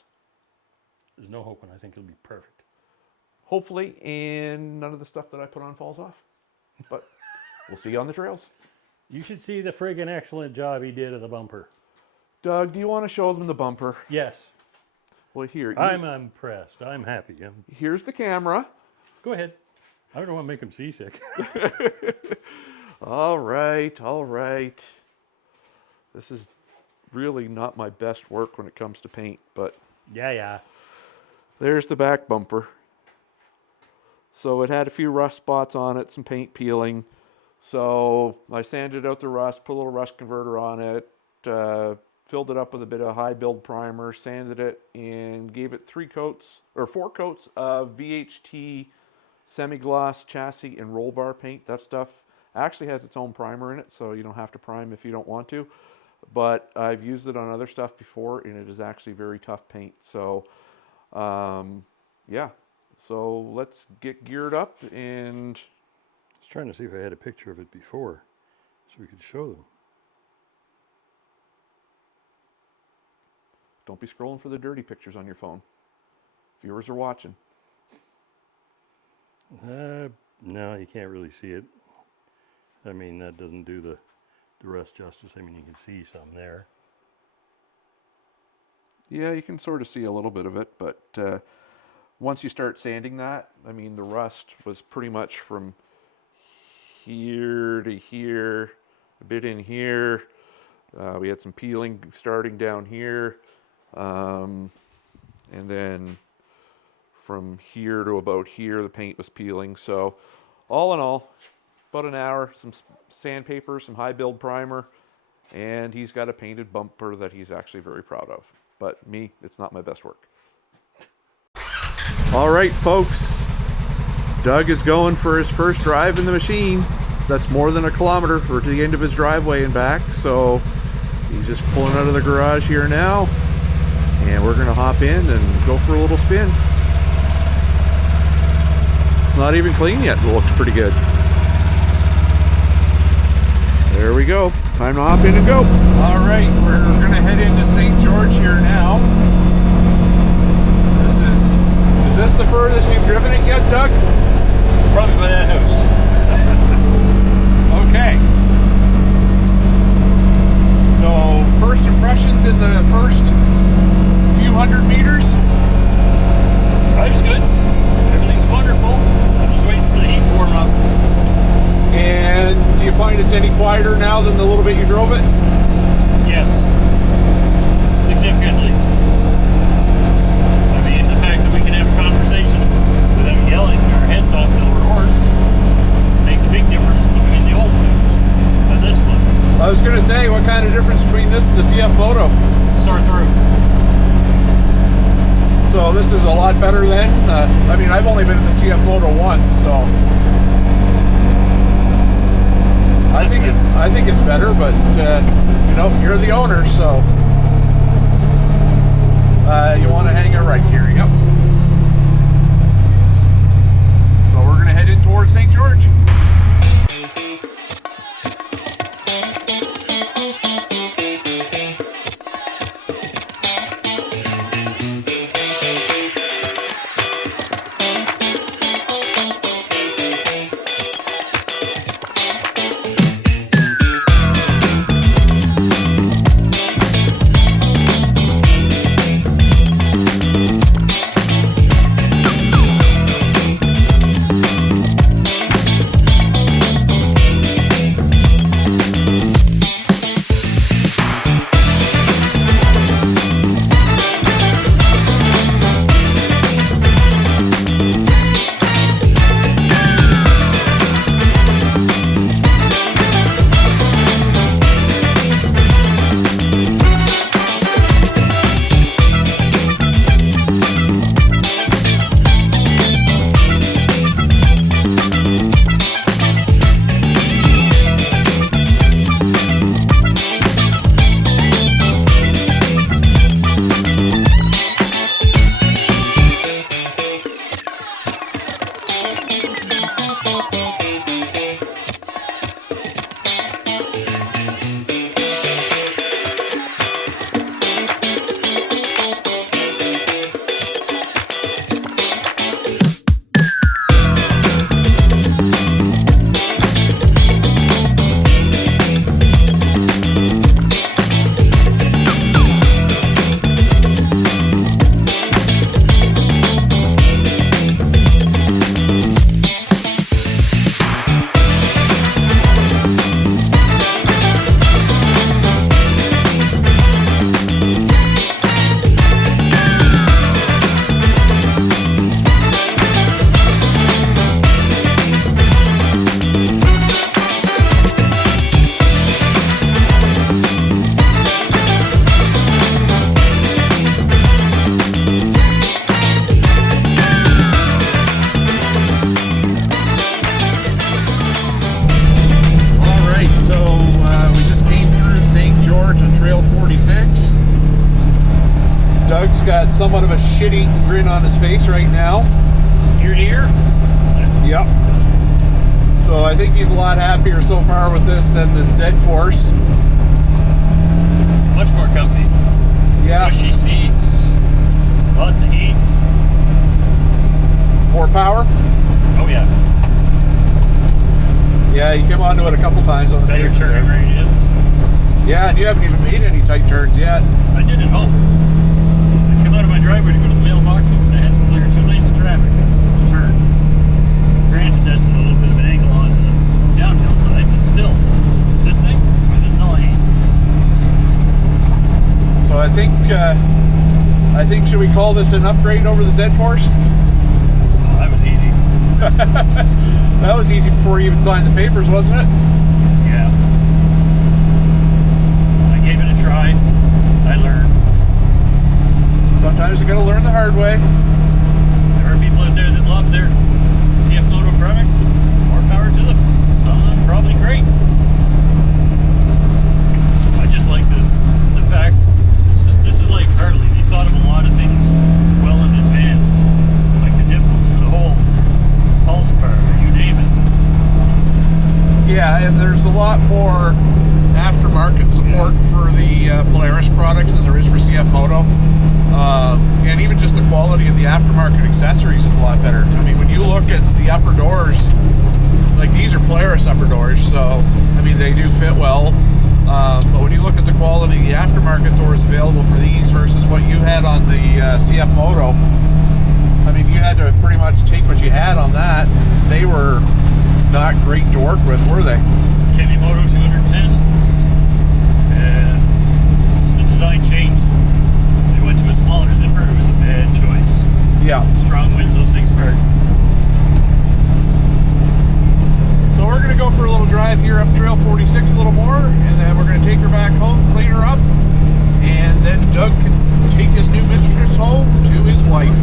There's no hope, and I think it'll be perfect. Hopefully, and none of the stuff that I put on falls off. But we'll see you on the trails. You should see the friggin' excellent job he did of the bumper. Doug, do you want to show them the bumper? Yes. Well, here. I'm impressed. I'm happy. Here's the camera. Go ahead. I don't want to make him seasick. All right, all right. This is really not my best work when it comes to paint, but Yeah. there's the back bumper. So it had a few rust spots on it, some paint peeling. So I sanded out the rust, put a little rust converter on it, filled it up with a bit of high build primer, sanded it, and gave it 4 coats of VHT semi-gloss chassis and roll bar paint. That stuff actually has its own primer in it, so you don't have to prime if you don't want to. But I've used it on other stuff before, and it is actually very tough paint. So, yeah. So let's get geared up and... I was trying to see if I had a picture of it before so we could show them. Don't be scrolling for the dirty pictures on your phone. Viewers are watching. No, you can't really see it. I mean, that doesn't do the rust justice. I mean, you can see some there. Yeah, you can sort of see a little bit of it, but once you start sanding that, I mean, the rust was pretty much from here to here, a bit in here. We had some peeling starting down here, and then from here to about here, the paint was peeling. So all in all, about an hour, some sandpaper, some high build primer, and he's got a painted bumper that he's actually very proud of. But me, it's not my best work. All right, folks. Doug is going for his first drive in the machine. That's more than a kilometer for to the end of his driveway and back. So he's just pulling out of the garage here now. And we're gonna hop in and go for a little spin. It's not even clean yet. It looks pretty good. There we go. Time to hop in and go. All right, we're gonna head into St. George here now. Is this the furthest you've driven it yet, Doug? Probably by that house. Okay. So first impressions in the first few hundred meters? Drive's good. Everything's wonderful. I'm just waiting for the heat to warm up. And do you find it's any quieter now than the little bit you drove it? Yes. Significantly. I mean, the fact that we can have a conversation without yelling our heads off till we're hoarse makes a big difference between the old one and this one. I was going to say, what kind of difference between this and the CF Moto? Sore through. So this is a lot better then? I mean, I've only been in the CF Moto once, so... I think it's better, but you know, you're the owner, so you want to hang it right here. Yep. So we're gonna head in towards St. George. got somewhat of a shitty grin on his face right now. Ear to ear. Yep. So I think he's a lot happier so far with this than the Z-Force. Much more comfy. Yeah. Bushy seats. Lots of heat. More power. Oh yeah. Yeah, you came onto it a couple times on the Better pavement turning there. radius. Yeah, and you haven't even made any tight turns yet. I did at home. I came out of my driveway to go to the mailboxes and I had to clear 2 lanes of traffic to turn. Granted, that's a little bit of an angle on the downhill side, but still, this thing, within the lane. So I think should we call this an upgrade over the Z-Force? Oh, that was easy. That was easy before you even signed the papers, wasn't it? Yeah. I gave it a try. I learned. Sometimes you gotta learn the hard way. There are people out there that love their CF Moto products, and more power to them. Some of them probably great. I just like the fact this is like Harley. They thought of a lot of things well in advance, like the dimples for the holes, pulse bar, you name it. Yeah, and there's a lot more aftermarket support for the Polaris products than there is for CF Moto. And even just the quality of the aftermarket accessories is a lot better. I mean, when you look at the upper doors, like these are Polaris upper doors, so I mean they do fit well. But when you look at the quality of the aftermarket doors available for these versus what you had on the CF Moto, I mean you had to pretty much take what you had on that. They were not great to work with, were they? Moto 210, and the design changed. They went to a smaller zipper. It was a bad choice. Yeah. Strong winds, those things burn. So we're going to go for a little drive here up Trail 46 a little more, and then we're going to take her back home, clean her up, and then Doug can take his new mistress home to his wife.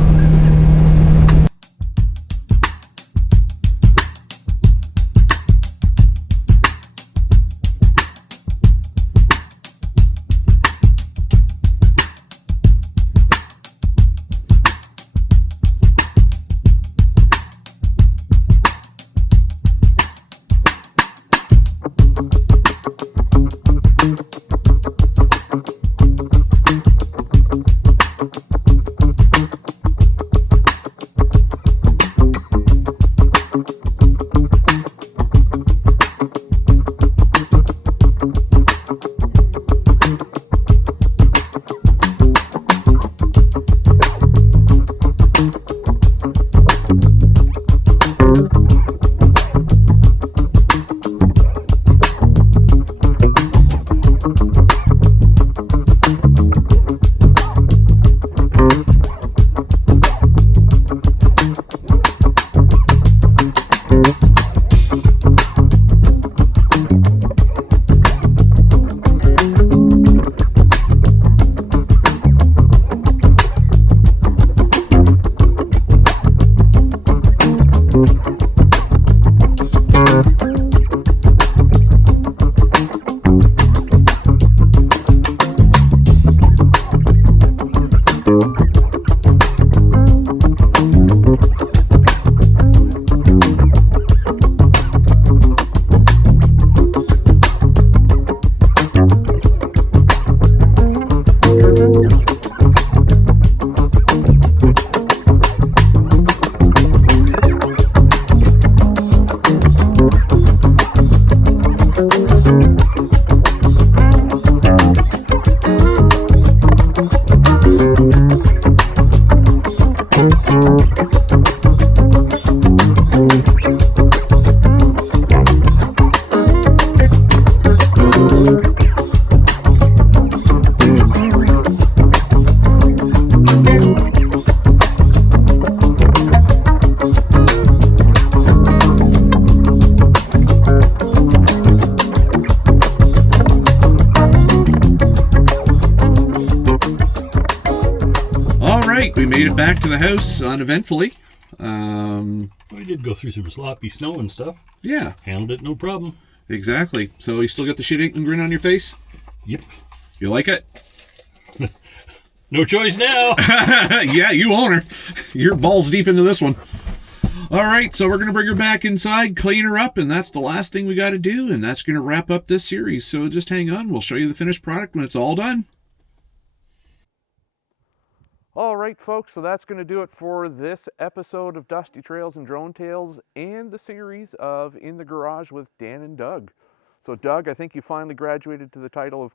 We made it back to the house uneventfully. We did go through some sloppy snow and stuff. Yeah. Handled it, no problem. Exactly. So you still got the shit and grin on your face? Yep. You like it? No choice now. Yeah, you own her. You're balls deep into this one. All right, so we're going to bring her back inside, clean her up, and that's the last thing we got to do, and that's going to wrap up this series. So just hang on. We'll show you the finished product when it's all done. All right, folks, so that's going to do it for this episode of Dusty Trails and Drone Tales and the series of In the Garage with Dan and Doug. So, Doug, I think you finally graduated to the title of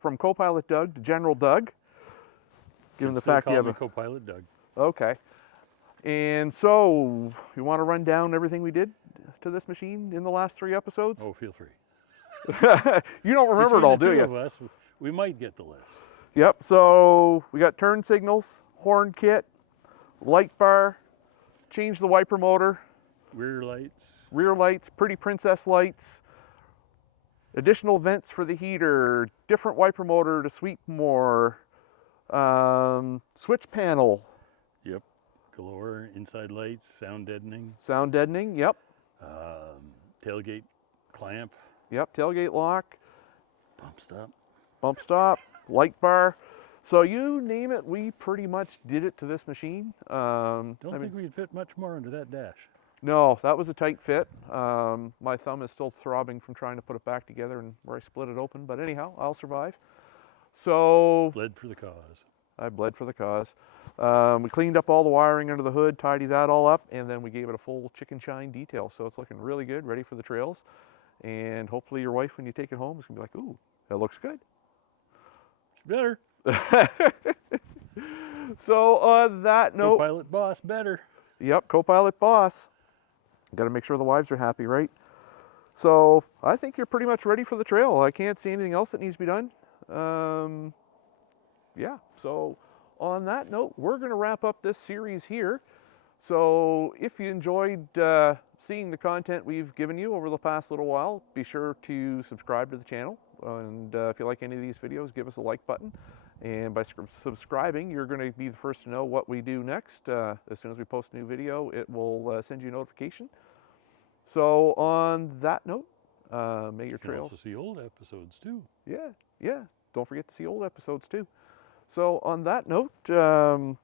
from Co-Pilot Doug to General Doug, given the fact you have a Co-Pilot Doug. Okay. And so, you want to run down everything we did to this machine in the last 3 episodes? Oh, feel free. You don't remember it all, do you? Of us, we might get the list. Yep, so we got turn signals, horn kit, light bar, changed the wiper motor, Rear lights, pretty princess lights, additional vents for the heater, different wiper motor to sweep more, switch panel. Yep. Galore, inside lights, sound deadening. Sound deadening, yep. Tailgate clamp. Yep, tailgate lock. Bump stop, light bar. So you name it, we pretty much did it to this machine. Don't think we could fit much more under that dash. No, that was a tight fit. My thumb is still throbbing from trying to put it back together and where I split it open, but anyhow, I'll survive. So Bled for the cause. I bled for the cause. We cleaned up all the wiring under the hood, tidied that all up, and then we gave it a full chicken shine detail. So it's looking really good, ready for the trails. And hopefully your wife, when you take it home, is gonna be like, ooh, that looks good. It's better. So on that note, Co-Pilot boss better. Yep, Co-Pilot boss. Got to make sure the wives are happy, right? So I think you're pretty much ready for the trail. I can't see anything else that needs to be done. Yeah, so on that note, we're going to wrap up this series here. So if you enjoyed seeing the content we've given you over the past little while, be sure to subscribe to the channel. And if you like any of these videos, give us a like button. And by subscribing, you're going to be the first to know what we do next. As soon as we post a new video, it will send you a notification. So on that note, may your trails... You can also see old episodes too. Yeah. Don't forget to see old episodes too. So on that note, well,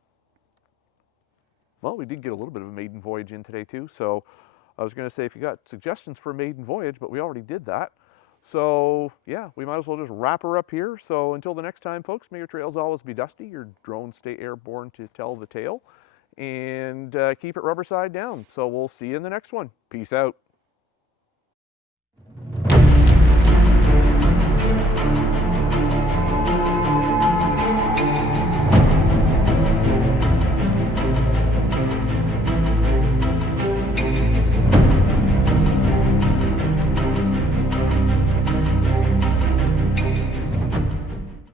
we did get a little bit of a maiden voyage in today too. So I was going to say if you got suggestions for a maiden voyage, but we already did that. So yeah, we might as well just wrap her up here. So until the next time, folks, may your trails always be dusty, your drones stay airborne to tell the tale, and keep it rubber side down. So we'll see you in the next one. Peace out.